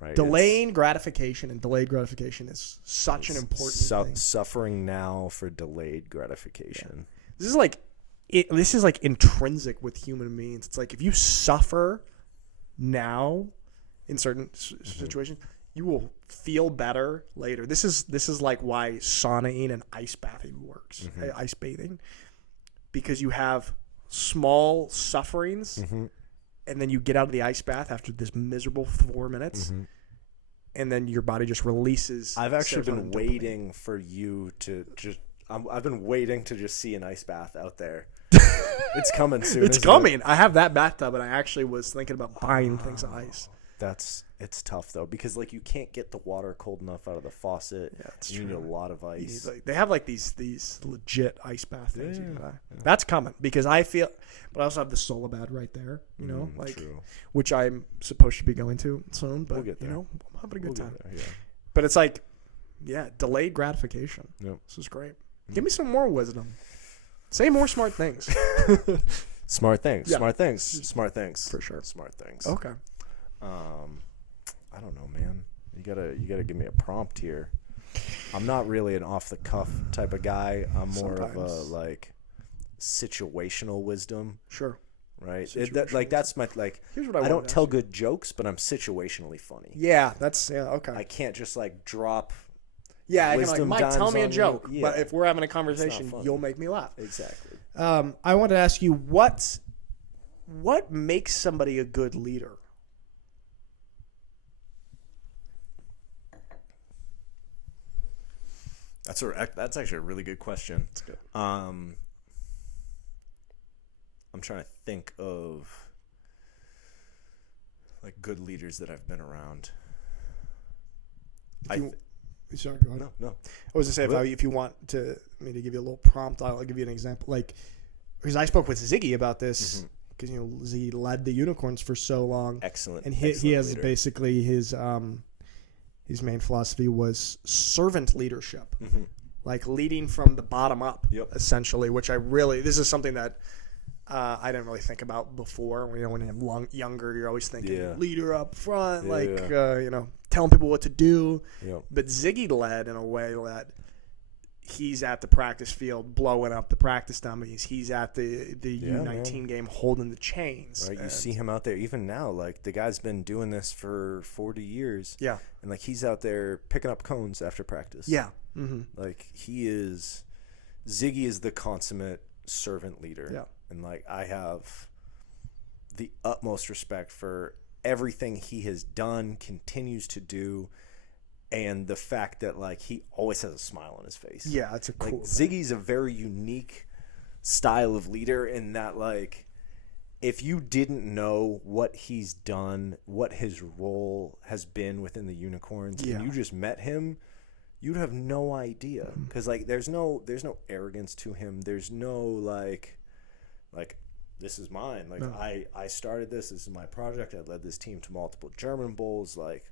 Right. Delaying gratification and delayed gratification is such an important thing. Suffering now for delayed gratification. Yeah. This is intrinsic with human beings. It's if you suffer now in certain situations, you will feel better later. This is like why saunaing and ice bathing works. Ice bathing, because you have small sufferings, and then you get out of the ice bath after this miserable 4 minutes, and then your body just releases. I've actually been waiting for you to just. I've been waiting to just see an ice bath out there. It's coming soon. It's coming. I have that bathtub, and I actually was thinking about buying things of ice. It's tough though, because like you can't get the water cold enough out of the faucet. Yeah, it's true. You need a lot of ice. They have like these legit ice bath things you can buy. Yeah. That's coming, because I feel, but I also have the Solabad right there, you know, true. Which I'm supposed to be going to soon. But we'll get there. You know, I'm having a good time. There, yeah. But it's like, delayed gratification. Yep. This is great. Give me some more wisdom. Say more smart things. Smart things. Yeah. Smart things. Smart things. For sure. Smart things. Okay. I don't know, man. You gotta give me a prompt here. I'm not really an off the cuff type of guy. I'm more of a like situational wisdom. Sure. Right. That's my like. Here's what I don't tell good jokes, but I'm situationally funny. Yeah. Okay. I can't just like drop. Yeah, I can like, Mike, tell me a joke. Yeah. But if we're having a conversation, you'll make me laugh. Exactly. I wanted to ask you what makes somebody a good leader? That's actually a really good question. That's good. I'm trying to think of like good leaders that I've been around. Sorry, go ahead. No. I was going to say, if you want me to give you a little prompt, I'll give you an example. Like, because I spoke with Ziggy about this, because Ziggy led the Unicorns for so long. Excellent. And he has leader. Basically his main philosophy was servant leadership, like leading from the bottom up, essentially. Which this is something that I didn't really think about before. When you're younger, you're always thinking leader up front, telling people what to do. Yep. But Ziggy led in a way that he's at the practice field blowing up the practice dummies. He's at the U19 game holding the chains. Right, you see him out there even now. Like the guy's been doing this for 40 years. Yeah, and like he's out there picking up cones after practice. Yeah, like Ziggy is the consummate servant leader. Yeah, and like I have the utmost respect for everything he has done, continues to do, and the fact that like he always has a smile on his face. Yeah, that's a cool. Ziggy's a very unique style of leader in that like if you didn't know what he's done, what his role has been within the Unicorns, and you just met him, you'd have no idea because like there's no arrogance to him. There's no like this is mine. Like I started this. This is my project. I led this team to multiple German Bowls. Like,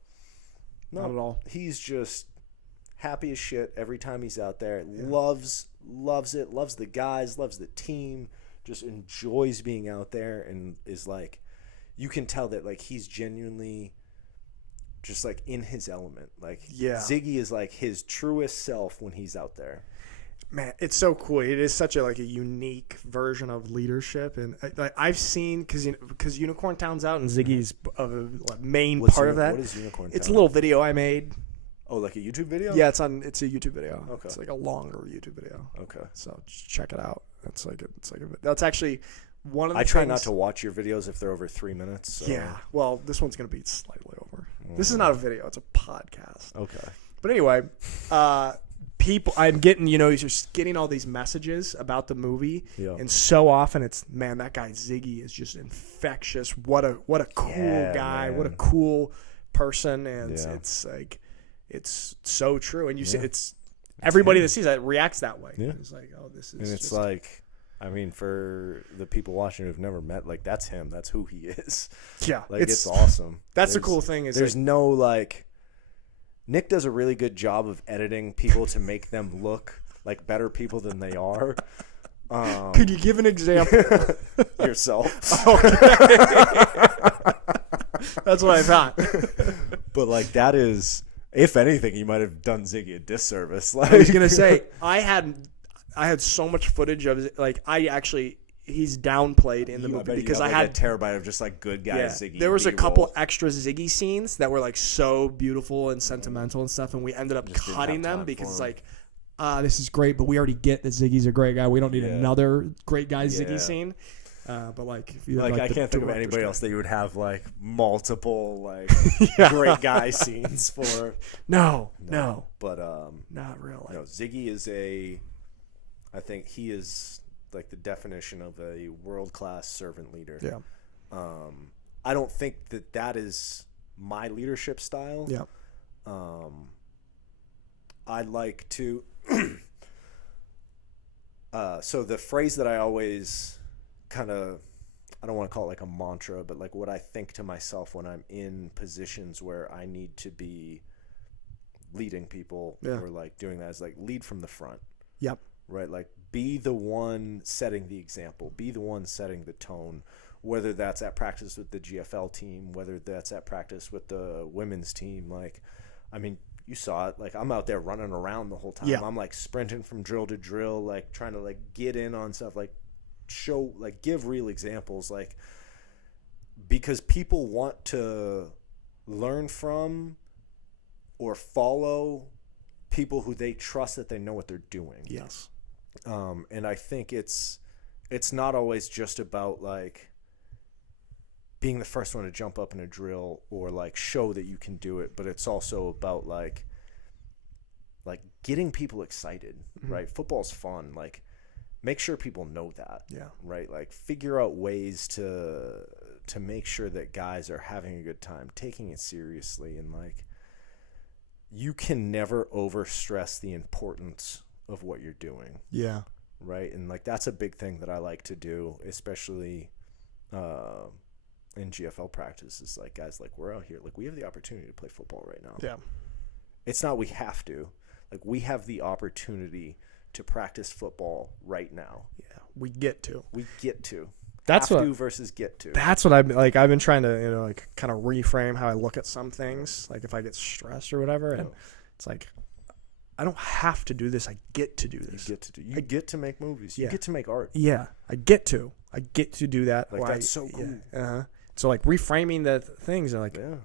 not at all. He's just happy as shit every time he's out there. Yeah. Loves it. Loves the guys. Loves the team. Just enjoys being out there and is like, you can tell that like he's genuinely just like in his element. Like Ziggy is like his truest self when he's out there. Man, it's so cool. It is such a unique version of leadership, and I've seen because Unicorn Town's out, and Ziggy's a main part of that. What is Unicorn Town? It's a little video I made. Oh, like a YouTube video? Yeah, it's a YouTube video. Okay, it's like a longer YouTube video. Okay, so just check it out. That's actually one of the. I try not to watch your videos if they're over 3 minutes. So. Yeah, well, this one's gonna be slightly over. This is not a video; it's a podcast. Okay, but anyway, people, I'm getting, you're just getting all these messages about the movie, and so often it's, man, that guy Ziggy is just infectious. What a cool guy, man. What a cool person, and it's like, it's so true. And you see, it's everybody that sees that reacts that way. Yeah. It's like, oh, this is. And it's like, I mean, for the people watching who've never met, like that's him. That's who he is. Yeah, like it's awesome. That's the cool thing. Is there's no like. Nick does a really good job of editing people to make them look like better people than they are. Could you give an example? Yourself. Okay. That's what I thought. But like that is, if anything, you might have done Ziggy a disservice. Like, I was gonna say I had so much footage of like I actually he's downplayed in the I movie bet because you I have, like, had a terabyte of just like good guys. Ziggy there was a B-roll. couple extra Ziggy scenes that were like so beautiful and sentimental and stuff, and we ended up Just didn't cutting have time them because for it's 'em. like, this is great, but we already get that Ziggy's a great guy. We don't need another great guy Ziggy Yeah. scene. But like, if you Like, had, I the can't think of director's anybody cut. else that you would have like multiple like Yeah. great guy scenes for. No, But not really. no, Ziggy is I think he is like the definition of a world-class servant leader. Yeah. I don't think that is my leadership style. Yeah. I like to so the phrase that I always kind of, I don't want to call it like a mantra, but like what I think to myself when I'm in positions where I need to be leading people or like doing that is like lead from the front. Yep. Right? Like be the one setting the example, be the one setting the tone, whether that's at practice with the GFL team, whether that's at practice with the women's team. Like, I mean, you saw it. Like, I'm out there running around the whole time. Yeah. I'm like sprinting from drill to drill, like trying to like get in on stuff, like show, like give real examples, like, because people want to learn from or follow people who they trust that they know what they're doing. Yes. And I think it's not always just about like being the first one to jump up in a drill or like show that you can do it, but it's also about like getting people excited, right? Football's fun. Like, make sure people know that. Yeah. Right? Like, figure out ways to make sure that guys are having a good time, taking it seriously, and like, you can never overstress the importance of what you're doing. Yeah. Right? And like, that's a big thing that I like to do, especially in GFL practice, is like, guys, like, we're out here, like, we have the opportunity to play football right now. Yeah. It's not we have to. Like, we have the opportunity to practice football right now. Yeah. We get to. We get to. That's have what to versus get to. That's what I've been trying to, like kind of reframe how I look at some things. Like if I get stressed or whatever, and it's like, I don't have to do this. I get to do this. You get to do. You get to make movies. You Yeah. get to make art. Yeah, I get to do that. Like, that's so cool. Yeah. So like reframing the things, and like, Yeah.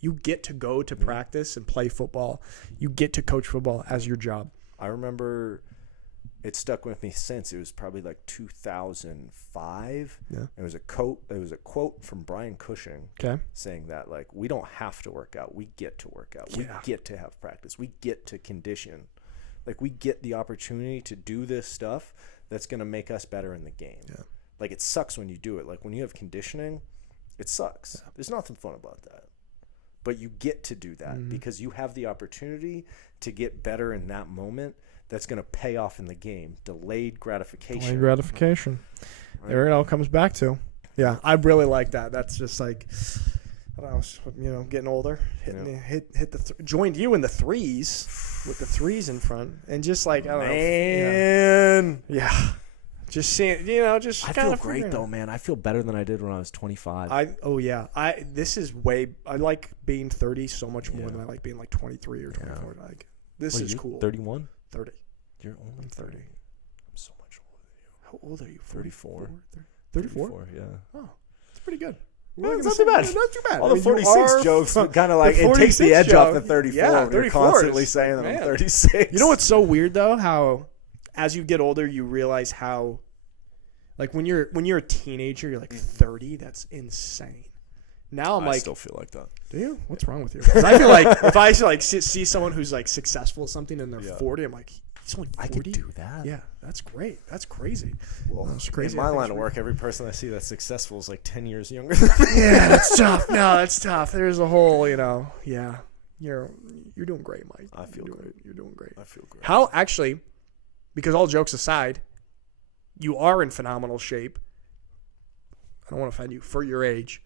you get to go to practice and play football. You get to coach football as your job. I remember it stuck with me since. It was probably like 2005. Yeah. It was a quote from Brian Cushing. Okay. Saying that, like, we don't have to work out. We get to work out. We Yeah. get to have practice. We get to condition. Like, we get the opportunity to do this stuff that's going to make us better in the game. Yeah. Like, it sucks when you do it. Like, when you have conditioning, it sucks. Yeah. There's nothing fun about that. But you get to do that because you have the opportunity to get better in that moment. That's going to pay off in the game. Delayed gratification. Delayed gratification. Right. There it all comes back to. Yeah, I really like that. That's just like, I don't know, getting older, joined you in the threes with the threes in front, and just like, I don't know. Man. Yeah. Just seeing, just I feel great though, man. I feel better than I did when I was 25. I like being 30 so much more than I like being like 23 or 24. Like, this is cool. 31? 30. You're only 30. 30. I'm so much older than you. How old are you? 34. 34? Yeah. Oh, that's pretty good. Well, it's not too bad. Not too bad. All the 46 jokes kind of like, it takes the edge off the 34. Yeah, When you're 34 constantly saying that I'm 36. You know what's so weird though? How as you get older, you realize how, like when you're a teenager, you're like 30. That's insane. Now I'm I like, still feel like that. do you? What's wrong with you? 'Cause I feel like if I like see someone who's like successful at something and they're 40, I'm like, he's only 40. I could do that. Yeah, that's great. That's crazy. Well, That's crazy. in my I think line it's of weird. work, every person I see that's successful is like 10 years younger than me. Yeah, that's tough. No, that's tough. There's a whole, yeah. You're doing great, Mike. I feel great. You're doing great. I feel great. How actually, because all jokes aside, you are in phenomenal shape. I don't want to offend you for your age.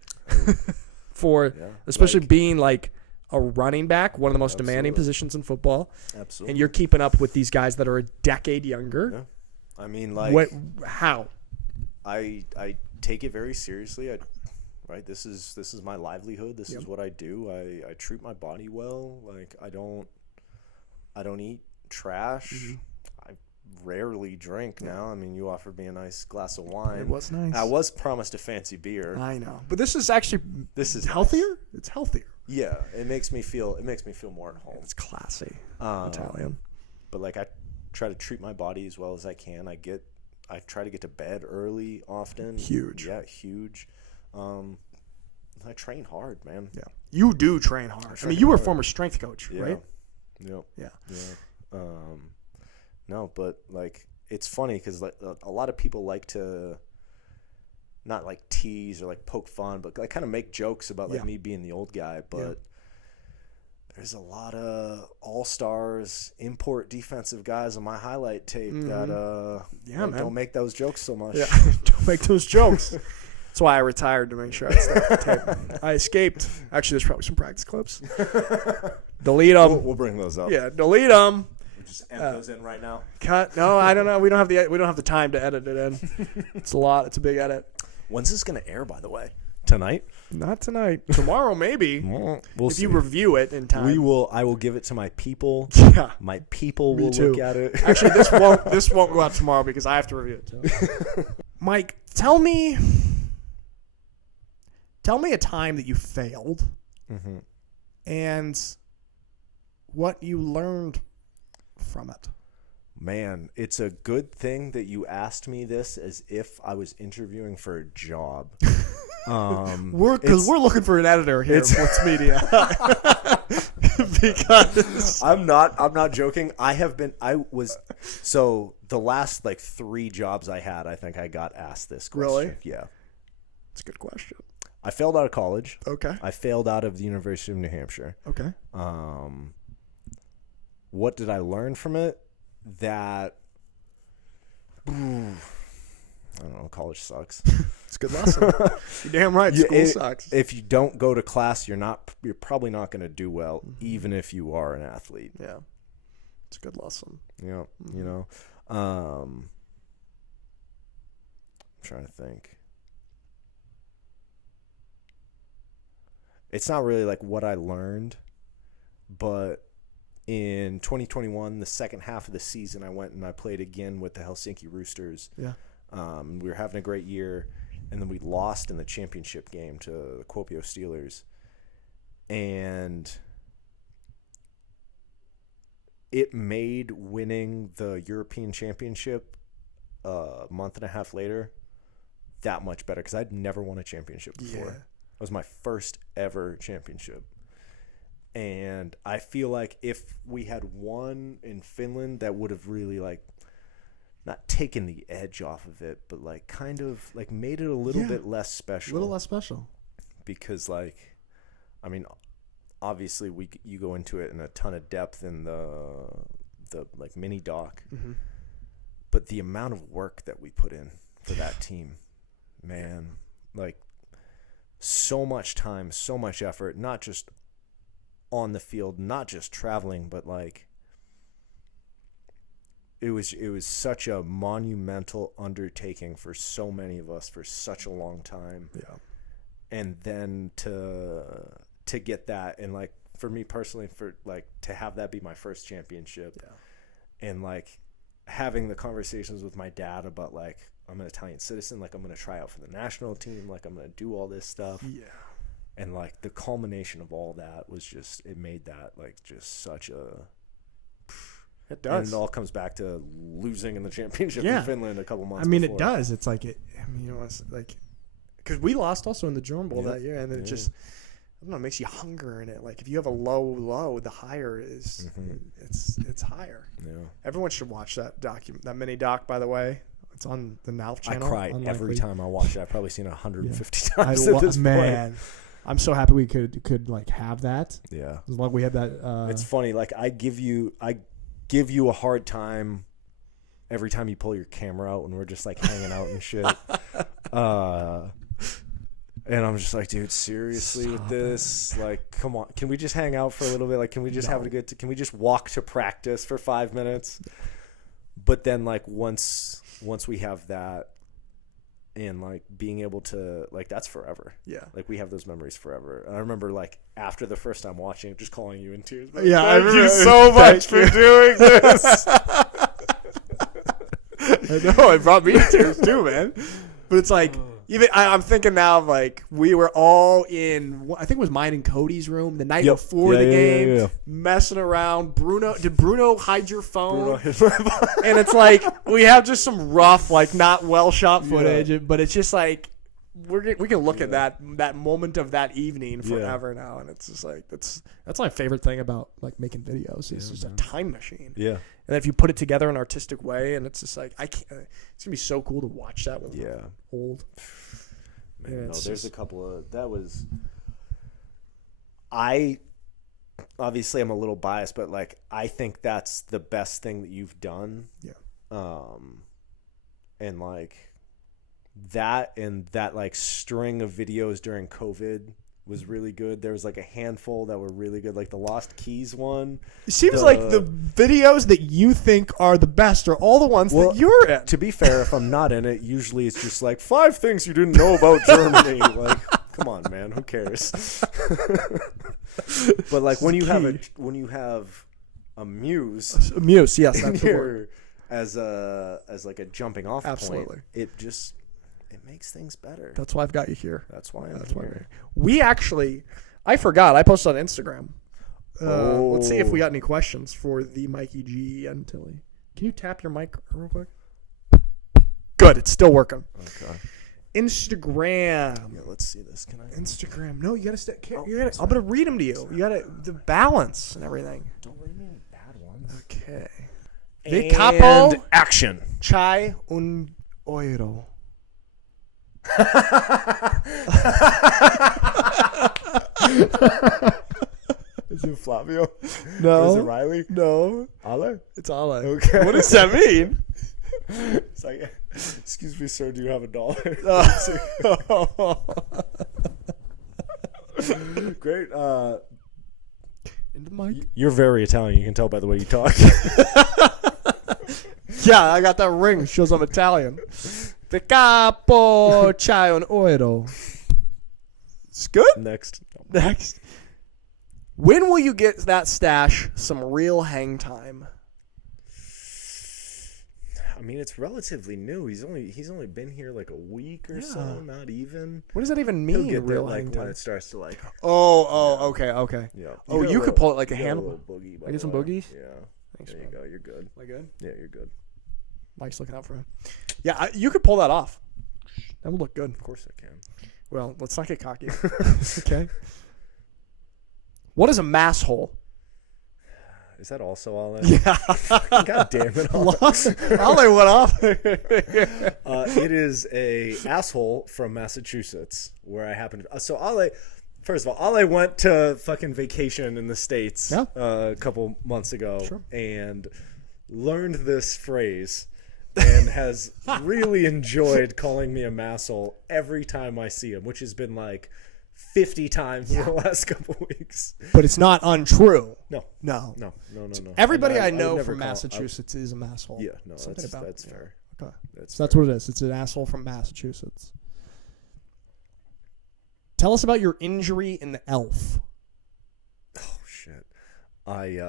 Especially being like a running back, one of the most demanding positions in football. Absolutely. And you're keeping up with these guys that are a decade younger. Yeah. I mean, like, how? I take it very seriously. Right? This is my livelihood. This is what I do. I treat my body well. Like, I don't eat trash. I rarely drink now. I mean, you offered me a nice glass of wine. It was nice. I was promised a fancy beer. I know, but this is actually healthier. Nice. It's healthier. Yeah, it makes me feel more at home. It's classy, Italian. But like I try to treat my body as well as I can. I try to get to bed early often. Huge. Yeah, huge. I train hard, man. Yeah, you do train hard. I mean, you were a former strength coach, right? Yep. Yeah. No, but like it's funny because like a lot of people like to not like tease or like poke fun, but like kind of make jokes about like me being the old guy. But there's a lot of all-stars, import defensive guys on my highlight tape that don't make those jokes so much. Yeah, don't make those jokes. That's why I retired, to make sure I stayed off the tape. I escaped. Actually, there's probably some practice clips. Delete them. We'll bring those up. Yeah, delete them. Just edit those in right now. Cut. No, I don't know. We don't have the time to edit it in. It's a lot. It's a big edit. When's this gonna air, by the way? Tonight? Not tonight. Tomorrow, maybe. We'll if see. you review it in time. I will give it to my people. Yeah. My people will look at it. Actually, this won't go out tomorrow because I have to review it too. Mike, tell me a time that you failed, and what you learned from it. Man, it's a good thing that you asked me this as if I was interviewing for a job. We're looking for an editor here at Sports Media. Because I'm not joking. So the last like 3 jobs I had, I think I got asked this question. Really? Yeah. It's a good question. I failed out of college. Okay. I failed out of the University of New Hampshire. Okay. What did I learn from it? That I don't know, college sucks. It's a good lesson. You're damn right. School sucks. If you don't go to class, you're probably not going to do well, even if you are an athlete. Yeah, it's a good lesson. Yeah, you know. I'm trying to think. It's not really like what I learned, but in 2021, the second half of the season, I went and I played again with the Helsinki Roosters. Yeah. We were having a great year, and then we lost in the championship game to the Kuopio Steelers. And it made winning the European Championship a month and a half later that much better because I'd never won a championship before. Yeah. It was my first ever championship. And I feel like if we had won in Finland, that would have really like not taken the edge off of it, but like kind of like made it a little bit less special. A little less special. Because like, I mean, obviously you go into it in a ton of depth in the like mini doc, but the amount of work that we put in for that team, man, like so much time, so much effort, not just on the field, not just traveling, but like it was such a monumental undertaking for so many of us for such a long time. Yeah. And then to get that, and like for me personally, for like to have that be my first championship, and like having the conversations with my dad about like I'm an Italian citizen, like I'm gonna try out for the national team, like I'm gonna do all this stuff. Yeah. And like the culmination of all that was just, it made that like just such a. It does. And it all comes back to losing in the championship in Finland a couple months. I mean, before. it does. It's like it. I mean, you know, it's like because we lost also in the German Bowl that year, and it just, I don't know, it makes you hunger in it. Like if you have a low, the higher is it's higher. Yeah. Everyone should watch that that mini doc. By the way, it's on the Now channel. I cry every time I watch it. I've probably seen it 150 times at this point. I'm so happy we could like have that. Yeah. As long as we have that. It's funny. Like I give you a hard time every time you pull your camera out when we're just like hanging out and shit. And I'm just like, dude, seriously with this? Like, come on. Can we just hang out for a little bit? Like, can we just have a good can we just walk to practice for 5 minutes? But then like once we have that, and like being able to like that's forever. Yeah. Like we have those memories forever. And I remember like after the first time watching it, just calling you in tears. Like, yeah, thank you so much for doing this. I know, it brought me to tears too, man. But it's like, even I'm thinking now of like we were all in, I think it was mine and Cody's room the night before the game, messing around. Did Bruno hide your phone? And it's like we have just some rough, like not well shot footage, but it's just like we can look at that moment of that evening forever now, and it's just like that's my favorite thing about like making videos. It's just a time machine. Yeah. And if you put it together in an artistic way, and it's just like it's gonna be so cool to watch that when we're old. Man, there's a couple of that was. I obviously I'm a little biased, but like I think that's the best thing that you've done. Yeah. And like that like string of videos during COVID was really good. There was like a handful that were really good, like the Lost Keys one. It seems like the videos that you think are the best are all the ones that you're in. To be fair, if I'm not in it, usually it's just like 5 things you didn't know about Germany. Like, come on, man, who cares? But like when you have a muse, yes, that's the word. As like a jumping off point, it makes things better. That's why I've got you here. That's why I'm here. We actually, I forgot. I posted on Instagram. Let's see if we got any questions for the Mikey G Gentili. Can you tap your mic real quick? Good. It's still working. Okay. Instagram. Yeah, let's see this. Can I? Instagram. No, you got to stay. I'm going to read them to you. You got to, the balance and everything. Don't read me any bad ones. Okay. And Capo action. Chai un euro. Is it Flavio? No. Or is it Riley? No. Ale? It's Ale. Okay. What does that mean? It's like, excuse me, sir, do you have $1? Great. In the mic. You're very Italian. You can tell by the way you talk. Yeah, I got that ring. Shows I'm Italian. The capo chai un euro. It's good. Next. When will you get that stash some real hang time? I mean, it's relatively new. He's only been here like a week or so, not even. What does that even mean? He'll get real there, hang like time? when it starts to like. Okay. Yeah. You could pull it like a handle. Boogie, I get some boogies. Yeah. Thanks, there you go. You're good. Am I good? Yeah, you're good. Mike's looking out for him. Yeah, you could pull that off. That would look good. Of course I can. Well, let's not get cocky. Okay. What is a mass hole? Is that also Ale? Yeah. God damn it. Ale went off. It is a asshole from Massachusetts where I happen to. So Ale, first of all, Ale went to fucking vacation in the States a couple months ago and learned this phrase and has really enjoyed calling me a masshole every time I see him, which has been like 50 times in the last couple weeks. But it's not untrue. No. Everybody I know from Massachusetts is a masshole. Yeah, no, that's fair. Okay. That's what it is. It's an asshole from Massachusetts. Tell us about your injury in the Elf. Oh shit. I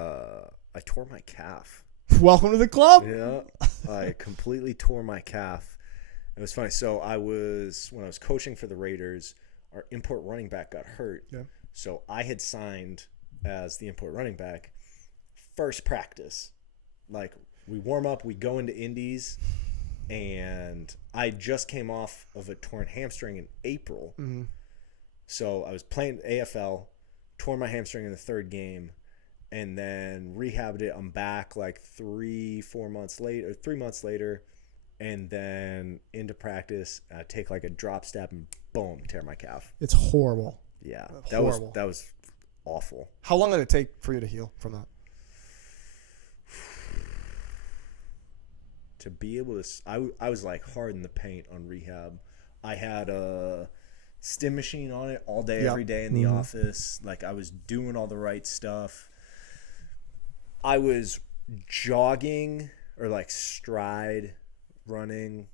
tore my calf. Welcome to the club. Yeah. I completely tore my calf. It was funny. So when I was coaching for the Raiders, our import running back got hurt. Yeah. So I had signed as the import running back. First practice, like we warm up, we go into Indies, and I just came off of a torn hamstring in April. Mm-hmm. So I was playing AFL, tore my hamstring in the third game, and then rehabbed it. I'm back like 3 months later, and then into practice. I take like a drop step and boom, tear my calf. It's horrible. Yeah, Horrible. that was awful. How long did it take for you to heal from that? To be able to, I was like hard in the paint on rehab. I had a stim machine on it all day, every day in the office. Like I was doing all the right stuff. I was jogging or like stride running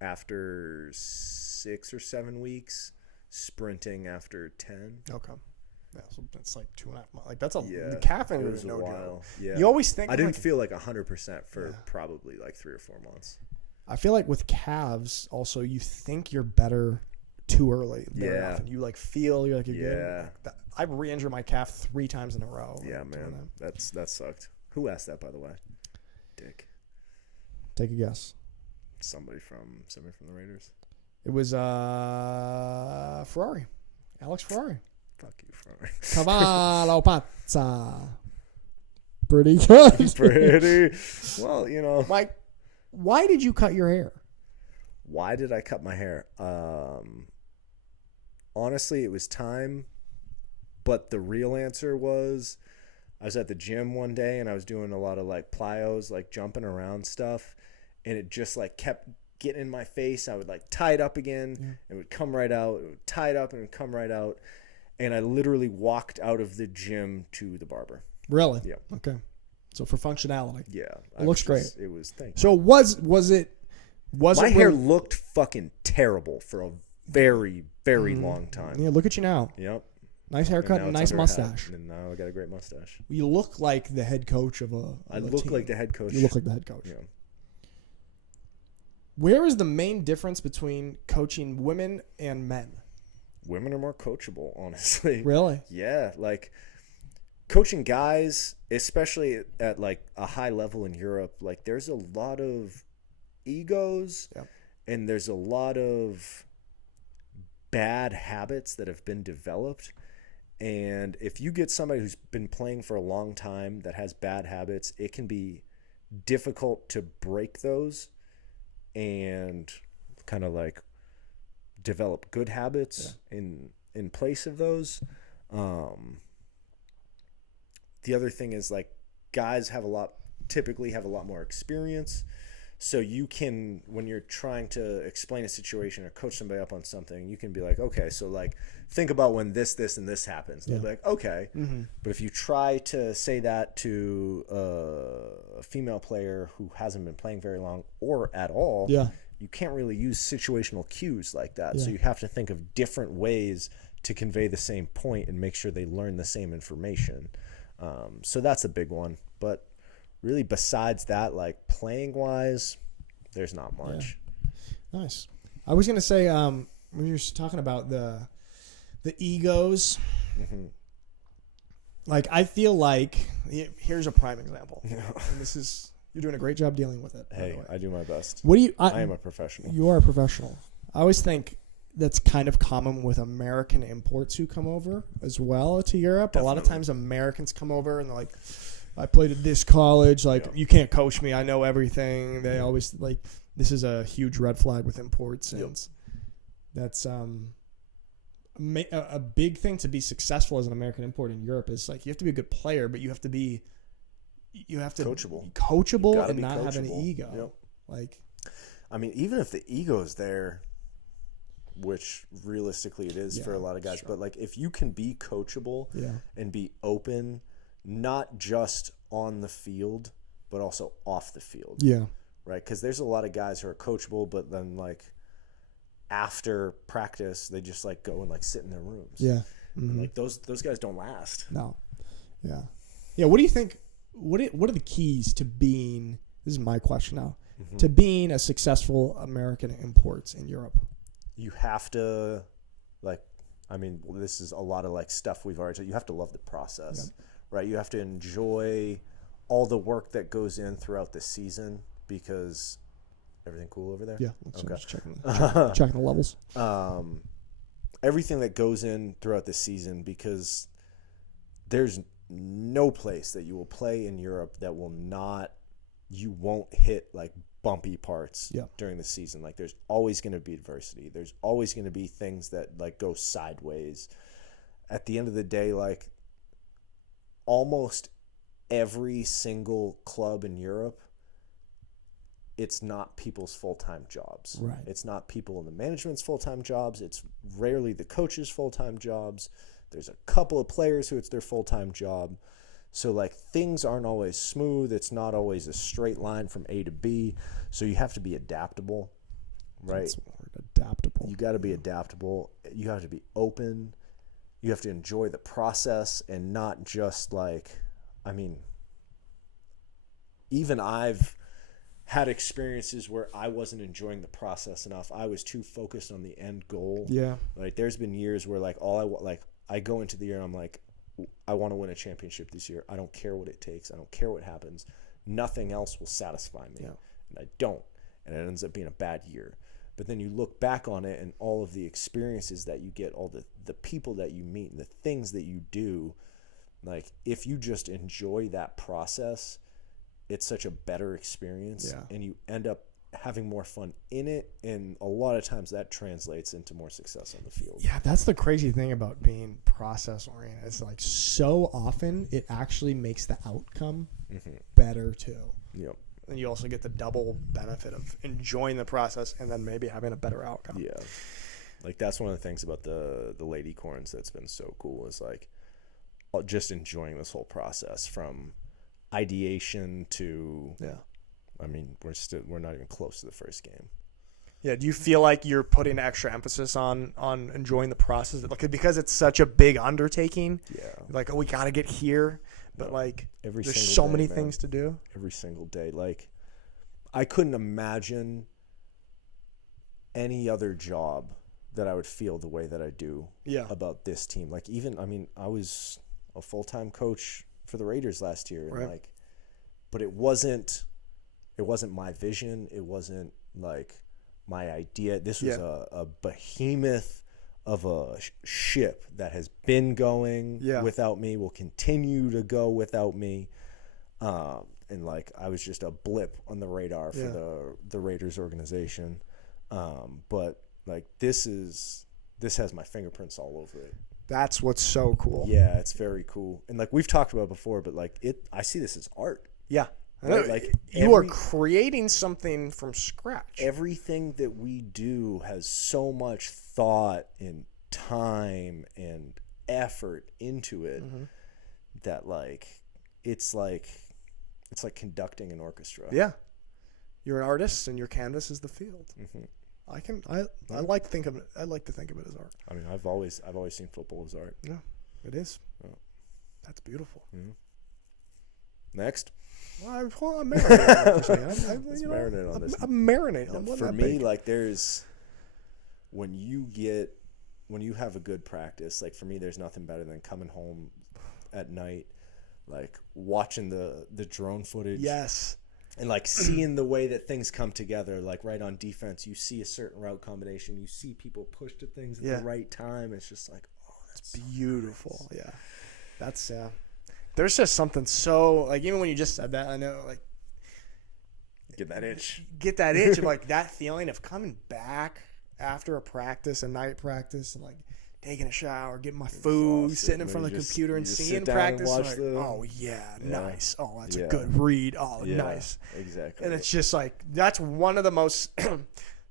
after 6 or 7 weeks, sprinting after 10. Okay. Yeah, so that's like 2.5 months. Like that's the calf It injury was is a no while. joke. Yeah. You always think I didn't feel like 100% for probably like 3 or 4 months. I feel like with calves, also, you think you're better too early. Yeah. Often. You feel you're you're Yeah. good. I re-injured my calf 3 times in a row. Yeah, man. That sucked. Who asked that, by the way? Dick. Take a guess. Somebody from the Raiders. It was Ferrari. Alex Ferrari. Fuck you, Ferrari. Cavallo Pazza. Pretty good. Pretty. Well, Mike, why did you cut your hair? Why did I cut my hair? Honestly, it was time. But the real answer was I was at the gym one day and I was doing a lot of plyos, jumping around stuff. And it just kept getting in my face. I would tie it up again. It would come right out. It would tie it up and it would come right out. And I literally walked out of the gym to the barber. Really? Yeah. Okay. So for functionality. Yeah. It looks great. It was, thank you. So was it my hair looked fucking terrible for a very, very long time. Yeah, look at you now. Yep. Nice haircut and nice mustache. And now I got a great mustache. You look like the head coach of a I look team. like the head coach. You look like the head coach. Yeah. Where is the main difference between coaching women and men? Women are more coachable, honestly. Really? Yeah, coaching guys, especially at a high level in Europe, there's a lot of egos and there's a lot of bad habits that have been developed. And if you get somebody who's been playing for a long time that has bad habits, it can be difficult to break those and kind of develop good habits in place of those. The other thing is guys typically have a lot more experience. So you can, when you're trying to explain a situation or coach somebody up on something, you can be okay, so think about when this, and this happens. They'll be okay. Mm-hmm. But if you try to say that to a female player who hasn't been playing very long or at all, you can't really use situational cues like that. Yeah. So you have to think of different ways to convey the same point and make sure they learn the same information. So that's a big one. But really, besides that, playing wise, there's not much. Yeah. Nice. I was gonna say, when you were talking about the egos, I feel here's a prime example. And this is, you're doing a great job dealing with it. Hey, I do my best. What do you? I am a professional. You are a professional. I always think that's kind of common with American imports who come over as well to Europe. Definitely. A lot of times Americans come over and they're I played at this college. You can't coach me. I know everything. They always this is a huge red flag with imports. And that's a big thing to be successful as an American import in Europe is you have to be a good player, but you have to be coachable and not have an ego. Yep. Even if the ego is there, which realistically it is for a lot of guys, but if you can be coachable and be open, not just on the field, but also off the field. Yeah. Right? Because there's a lot of guys who are coachable, but then after practice, they just go and sit in their rooms. Yeah. Mm-hmm. And, those guys don't last. No. Yeah. Yeah. What do you think? What are the keys to being? This is my question now. Mm-hmm. To being a successful American import in Europe. You have to this is a lot of stuff we've already said. You have to love the process. Yeah. Right, you have to enjoy all the work that goes in throughout the season because everything cool over there? Yeah, okay. Just checking the levels. Everything that goes in throughout the season because there's no place that you will play in Europe that you won't hit bumpy parts during the season. There's always going to be adversity. There's always going to be things that go sideways. At the end of the day, almost every single club in Europe, it's not people's full-time jobs. Right. It's not people in the management's full-time jobs. It's rarely the coach's full-time jobs. There's a couple of players who it's their full-time job. So things aren't always smooth. It's not always a straight line from A to B. So you have to be adaptable, right? That's the word, adaptable. You got to be adaptable. You have to be open. You have to enjoy the process and not just even I've had experiences where I wasn't enjoying the process enough. I was too focused on the end goal. Yeah. Like there's been years where like I go into the year and I'm like, I want to win a championship this year. I don't care what it takes. I don't care what happens. Nothing else will satisfy me. Yeah. And I don't. And it ends up being a bad year. But then you look back on it and all of the experiences that you get, all the people that you meet and the things that you do, like if you just enjoy that process, it's such a better experience. Yeah. And you end up having more fun in it. And a lot of times that translates into more success on the field. Yeah, that's the crazy thing about being process oriented. It's like so often it actually makes the outcome better too. Yep. And you also get the double benefit of enjoying the process and then maybe having a better outcome. Yeah. Like that's one of the things about the Ladycorns that's been so cool is like just enjoying this whole process from ideation to I mean, we're not even close to the first game. Yeah, do you feel like you're putting extra emphasis on enjoying the process? Like because it's such a big undertaking. Yeah. Like, oh, we got to get here, but like there's so many things to do. Every single day. Like I couldn't imagine any other job that I would feel the way that I do about this team. Like even, I mean, I was a full-time coach for the Raiders last year and like, but it wasn't my vision. It wasn't like my idea. This was a behemoth of a ship that has been going without me, will continue to go without me. And like I was just a blip on the radar for the Raiders organization. But like this has my fingerprints all over it. That's what's so cool. Yeah, it's very cool. And like we've talked about before, but like I see this as art. Yeah. Right? Like you are creating something from scratch. Everything that we do has so much thought and time and effort into it that like it's like conducting an orchestra. Yeah. You're an artist and your canvas is the field. I like to think of it as art. I mean, I've always seen football as art. Yeah, it is. Oh. That's beautiful. Mm-hmm. Next. Well, I'm marinating on this. I'm marinating. For me, like there's when you have a good practice, like for me, there's nothing better than coming home at night, like watching the drone footage. Yes. And like seeing the way that things come together, like right on defense, you see a certain route combination, you see people push to things at the right time. It's just like, oh, that's beautiful. So nice. Yeah. That's there's just something so like even when you just said that, I know like get that itch of like that feeling of coming back after a practice, a night practice, and like taking a shower, getting my food, sitting in front of the computer and seeing practice. Like, oh yeah, nice. Oh, that's a good read. Oh, nice. Exactly. And it's just like that's one of the most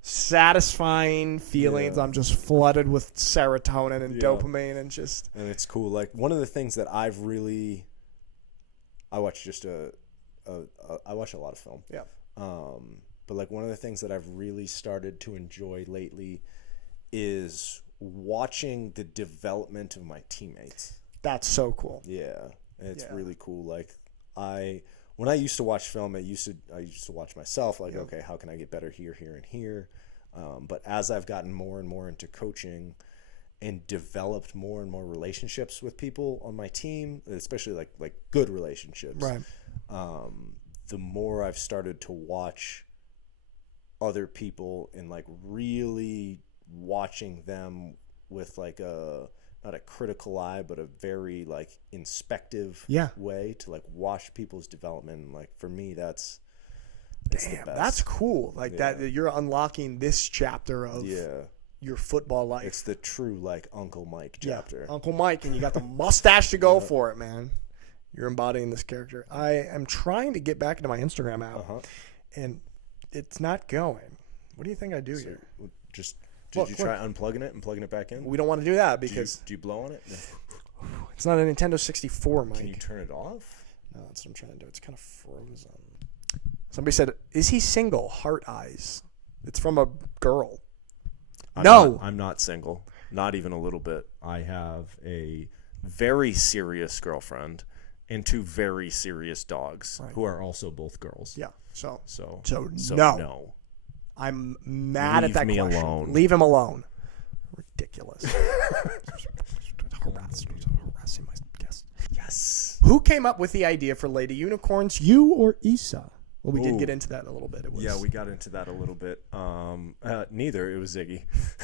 satisfying feelings. I'm just flooded with serotonin and dopamine and just. And it's cool. Like one of the things that I watch I watch a lot of film. Yeah. But like one of the things that I've really started to enjoy lately is watching the development of my teammates. That's so cool. Yeah. It's really cool. Like when I used to watch film, I used to watch myself like, okay, how can I get better here, and here? But as I've gotten more and more into coaching and developed more and more relationships with people on my team, especially like good relationships. Right. The more I've started to watch other people and like really watching them with like not a critical eye, but a very like inspective way to like watch people's development. And like for me, that's the best. That's cool. Like that you're unlocking this chapter of your football life. It's the true like Uncle Mike chapter. Uncle Mike, and you got the mustache to go for it, man. You're embodying this character. I am trying to get back into my Instagram app, and it's not going. What do you think I do here? Did you try unplugging it and plugging it back in? We don't want to do that because... Do you blow on it? It's not a Nintendo 64, Mike. Can you turn it off? No, that's what I'm trying to do. It's kind of frozen. Somebody said, is he single? Heart eyes. It's from a girl. I'm not single. Not even a little bit. I have a very serious girlfriend, and 2 very serious dogs who are also both girls. Yeah. So no. no. I'm mad at that Leave me question. alone. Leave him alone. Ridiculous. Harassing my guest. Yes. Who came up with the idea for Lady Unicorns? You or Issa? Well, we did get into that a little bit. Yeah, we got into that a little bit. Neither. It was Ziggy.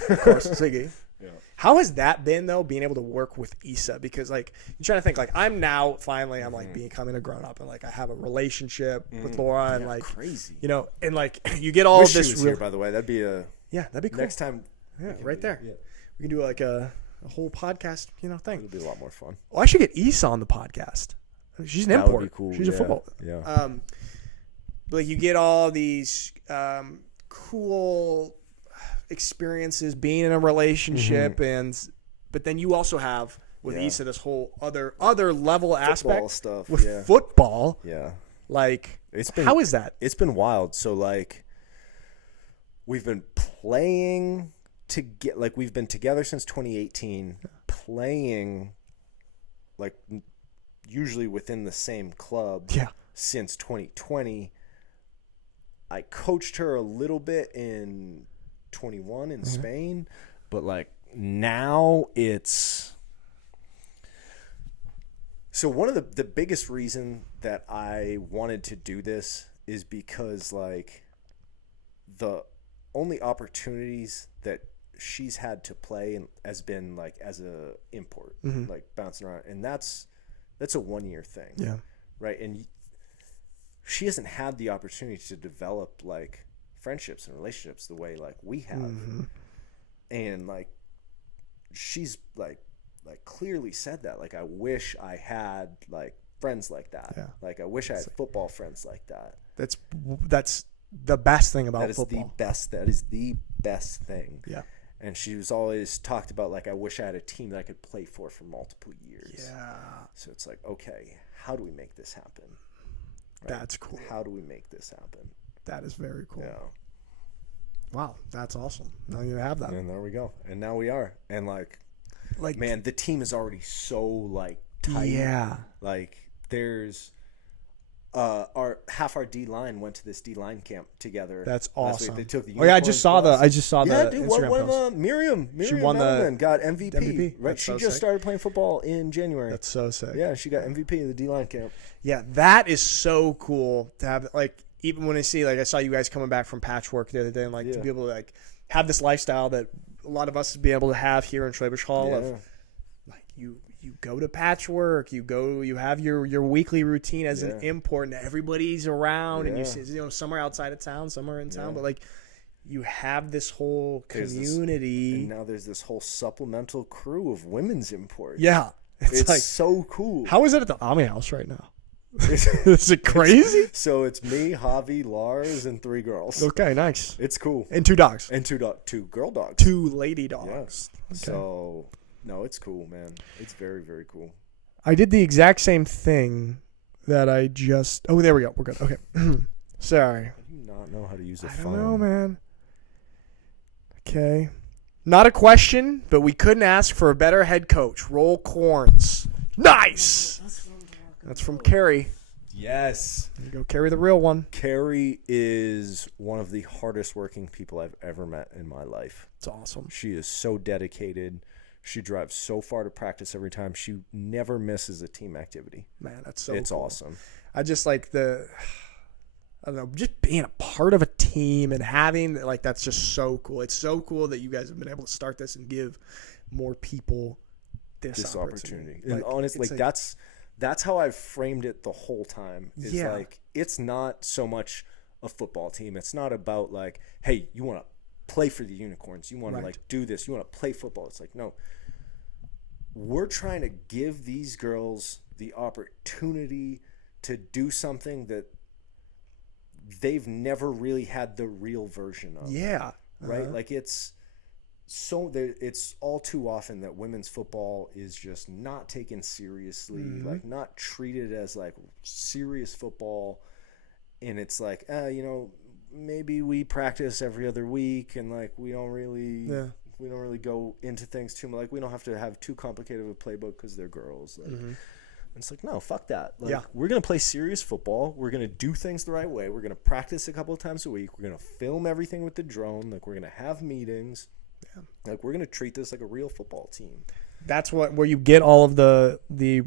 Of course, Ziggy. Yeah. How has that been though, being able to work with Issa? Because like you're trying to think, like I'm now finally I'm like becoming a grown up and like I have a relationship with Laura and like crazy. you know, and like you get all Wish of this she was here, by the way. That'd be that'd be cool. next time. Yeah, right there. Yeah. We can do like a whole podcast, thing. It'll be a lot more fun. Oh, I should get Issa on the podcast. She's an That would import. be cool. She's a football. Yeah. But like you get all these cool experiences being in a relationship, but then you also have with Issa this whole other level aspect stuff with football. Yeah. Like How how is that? It's been wild. So like we've been playing we've been together since 2018, playing like usually within the same club since 2020. I coached her a little bit in 21 in Spain, but like now it's so one of the biggest reason that I wanted to do this is because like the only opportunities that she's had to play and has been like as a import, like bouncing around, and that's a 1-year thing. Yeah. Right. And she hasn't had the opportunity to develop like friendships and relationships the way like we have. And like she's like clearly said that like I wish I had like friends like that. Like I wish I had football friends like that. That's the best thing about That is football. that is the best thing. Yeah. And she was always talked about like I wish I had a team that I could play for multiple years. Yeah. So it's like, okay, how do we make this happen? Right? That's cool. How do we make this happen? That is very cool. Yeah. Wow, that's awesome. Now you have that. And there we go. And now we are. And like man, the team is already so like tight. Yeah. Like there's half our D line went to this D line camp together. That's last week. awesome. They took the I just saw the yeah, dude, Instagram one post. of Miriam She won Edelman got MVP. MVP. Right, That's she so just sick. started playing football in January. That's so sick. Yeah, she got MVP of the D line camp. Yeah, that is so cool to have. Like, even when I see, like, I saw you guys coming back from patchwork the other day, and like to be able to like have this lifestyle that a lot of us would be able to have here in Schwäbisch Hall of like you go to patchwork, you have your weekly routine as an import, and everybody's around, and you see, somewhere outside of town, somewhere in town, but like you have this whole community. And now there's this whole supplemental crew of women's imports. Yeah, it's like so cool. How is it at the Ami house right now? Is it crazy? So it's me, Javi, Lars, and 3 girls. Okay, nice. It's cool. And 2 dogs. And 2 girl dogs. 2 lady dogs. Yeah. Okay. So, no, it's cool, man. It's very, very cool. I did the exact same thing that I just... Oh, there we go. We're good. Okay. Sorry. I do not know how to use a I phone. don't know, man. Okay. Not a question, but we couldn't ask for a better head coach. Roll corns. Nice! That's from Carrie. Yes. There you go. Carrie, the real one. Carrie is one of the hardest working people I've ever met in my life. It's awesome. She is so dedicated. She drives so far to practice every time. She never misses a team activity. Man, that's so It's cool. awesome. I just like I don't know, just being a part of a team and having, like, that's just so cool. It's so cool that you guys have been able to start this and give more people this opportunity. And like, honestly, like, that's how I've framed it the whole time. It's like, it's not so much a football team. It's not about like, hey, you want to play for the Unicorns. You want to like do this. You want to play football. It's like, no, we're trying to give these girls the opportunity to do something that they've never really had the real version of. Yeah. Right. Like it's all too often that women's football is just not taken seriously, like not treated as like serious football. And it's like, maybe we practice every other week and like we don't really go into things too much. Like we don't have to have too complicated of a playbook because they're girls. Like, It's like, no, fuck that. Like, Yeah. we're going to play serious football. We're going to do things the right way. We're going to practice a couple of times a week. We're going to film everything with the drone. Like, we're going to have meetings. Yeah. Like, we're going to treat this like a real football team. That's where you get all of the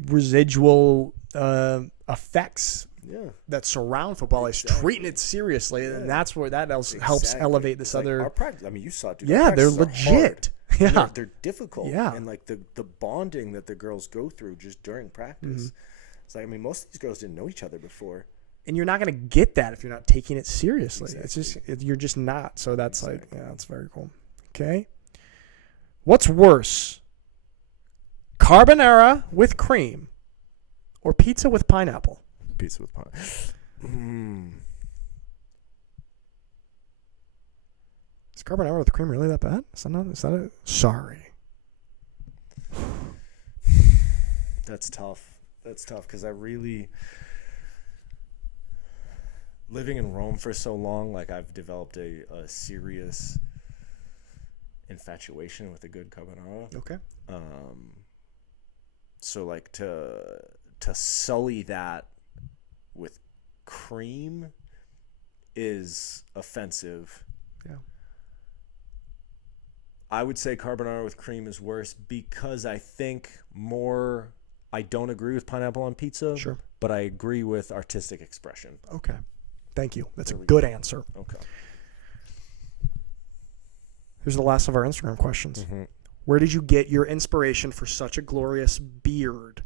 residual effects that surround football. Is treating it seriously, and that's where that helps elevate this other. Our practice. I mean, you saw it. Dude, Yeah, they're practices are legit. hard. Yeah, they're difficult. Yeah, and like the bonding that the girls go through just during practice. It's like, I mean, most of these girls didn't know each other before. And you're not going to get that if you're not taking it seriously. Exactly. It's just you're just not. So that's that's very cool. Okay, what's worse? Carbonara with cream or pizza with pineapple? Pizza with pineapple. Is carbonara with cream really that bad? Is that it? Sorry. That's tough. That's tough because I really, living in Rome for so long, like I've developed a serious infatuation with a good carbonara. Okay. So like to sully that with cream is offensive. Yeah. I would say carbonara with cream is worse because I think more. I don't agree with pineapple on pizza. Sure. But I agree with artistic expression. Okay. Thank you. That's a good answer. Okay. Here's the last of our Instagram questions. Where did you get your inspiration for such a glorious beard?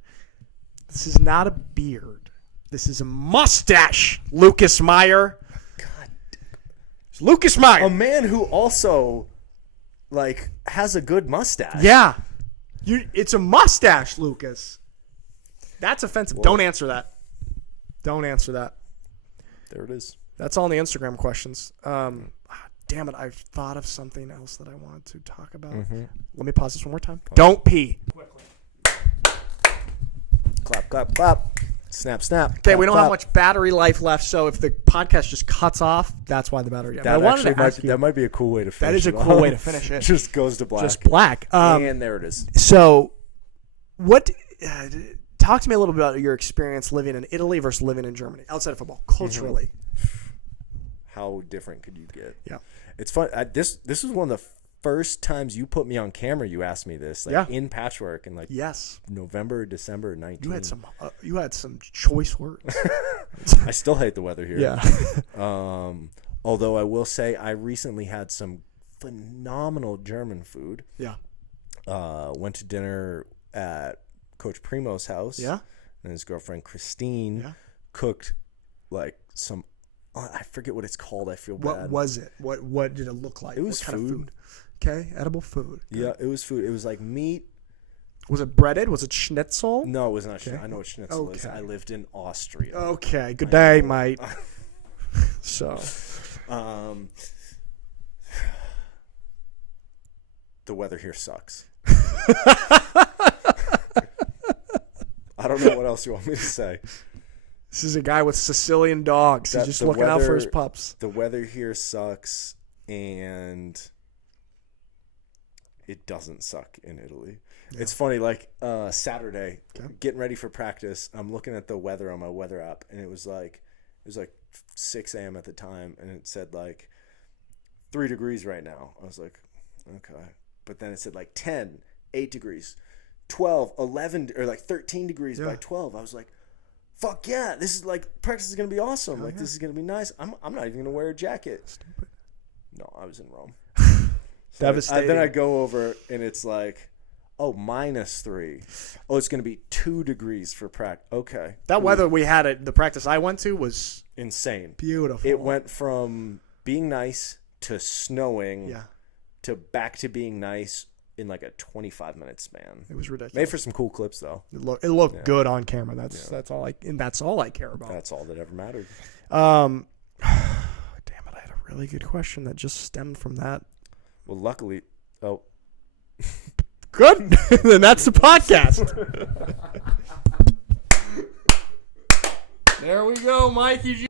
This is not a beard. This is a mustache, Lucas Meyer. God. It's Lucas Meyer. A man who also, like, has a good mustache. Yeah. It's a mustache, Lucas. That's offensive. Whoa. Don't answer that. Don't answer that. There it is. That's all in the Instagram questions. Damn it, I've thought of something else that I wanted to talk about. Let me pause this one more time. Don't pee. Clap, clap, clap. Snap, snap. Okay, we don't clap. have much battery life left, so if the podcast just cuts off, that's why the battery. That might be a cool way to finish That is a it cool off. way to finish it. Just goes to black. Just black. And there it is. So, what? Talk to me a little bit about your experience living in Italy versus living in Germany, outside of football, culturally. How different could you get? Yeah. It's fun. This was one of the first times you put me on camera. You asked me this, in Patchwork, in November, December 19. You had some choice words. I still hate the weather here. Yeah. Although I will say I recently had some phenomenal German food. Yeah. Went to dinner at Coach Primo's house. Yeah. And his girlfriend Christine cooked like some. I forget what it's called. I feel bad. What was it? What did it look like? It was what kind food. Of food. Okay, edible food. Good. Yeah, it was food. It was like meat. Was it breaded? Was it schnitzel? No, it was not. Okay. I know what schnitzel is. I lived in Austria. Okay, good day, mate. So, the weather here sucks. I don't know what else you want me to say. This is a guy with Sicilian dogs. He's just looking out for his pups. The weather here sucks, and it doesn't suck in Italy. Yeah. It's funny, like Saturday, getting ready for practice, I'm looking at the weather on my weather app, and it was like 6 a.m. at the time, and it said like 3 degrees right now. I was like, okay. But then it said like 10, 8 degrees, 12, 11, or like 13 degrees by 12. I was like, fuck yeah, this is like, practice is going to be awesome. This is going to be nice. I'm not even going to wear a jacket. Stupid. No, I was in Rome. So Devastating. Then I go over, and it's like, -3. Oh, it's going to be 2 degrees for practice. Okay. That weather we had at the practice I went to was insane. Beautiful. It went from being nice to snowing to back to being nice in like a 25-minute span. It was ridiculous. Made for some cool clips though. It looked good on camera. That's all I care about. That's all that ever mattered. Damn it, I had a really good question that just stemmed from that. Well, luckily, good. Then that's the podcast. There we go, Mike.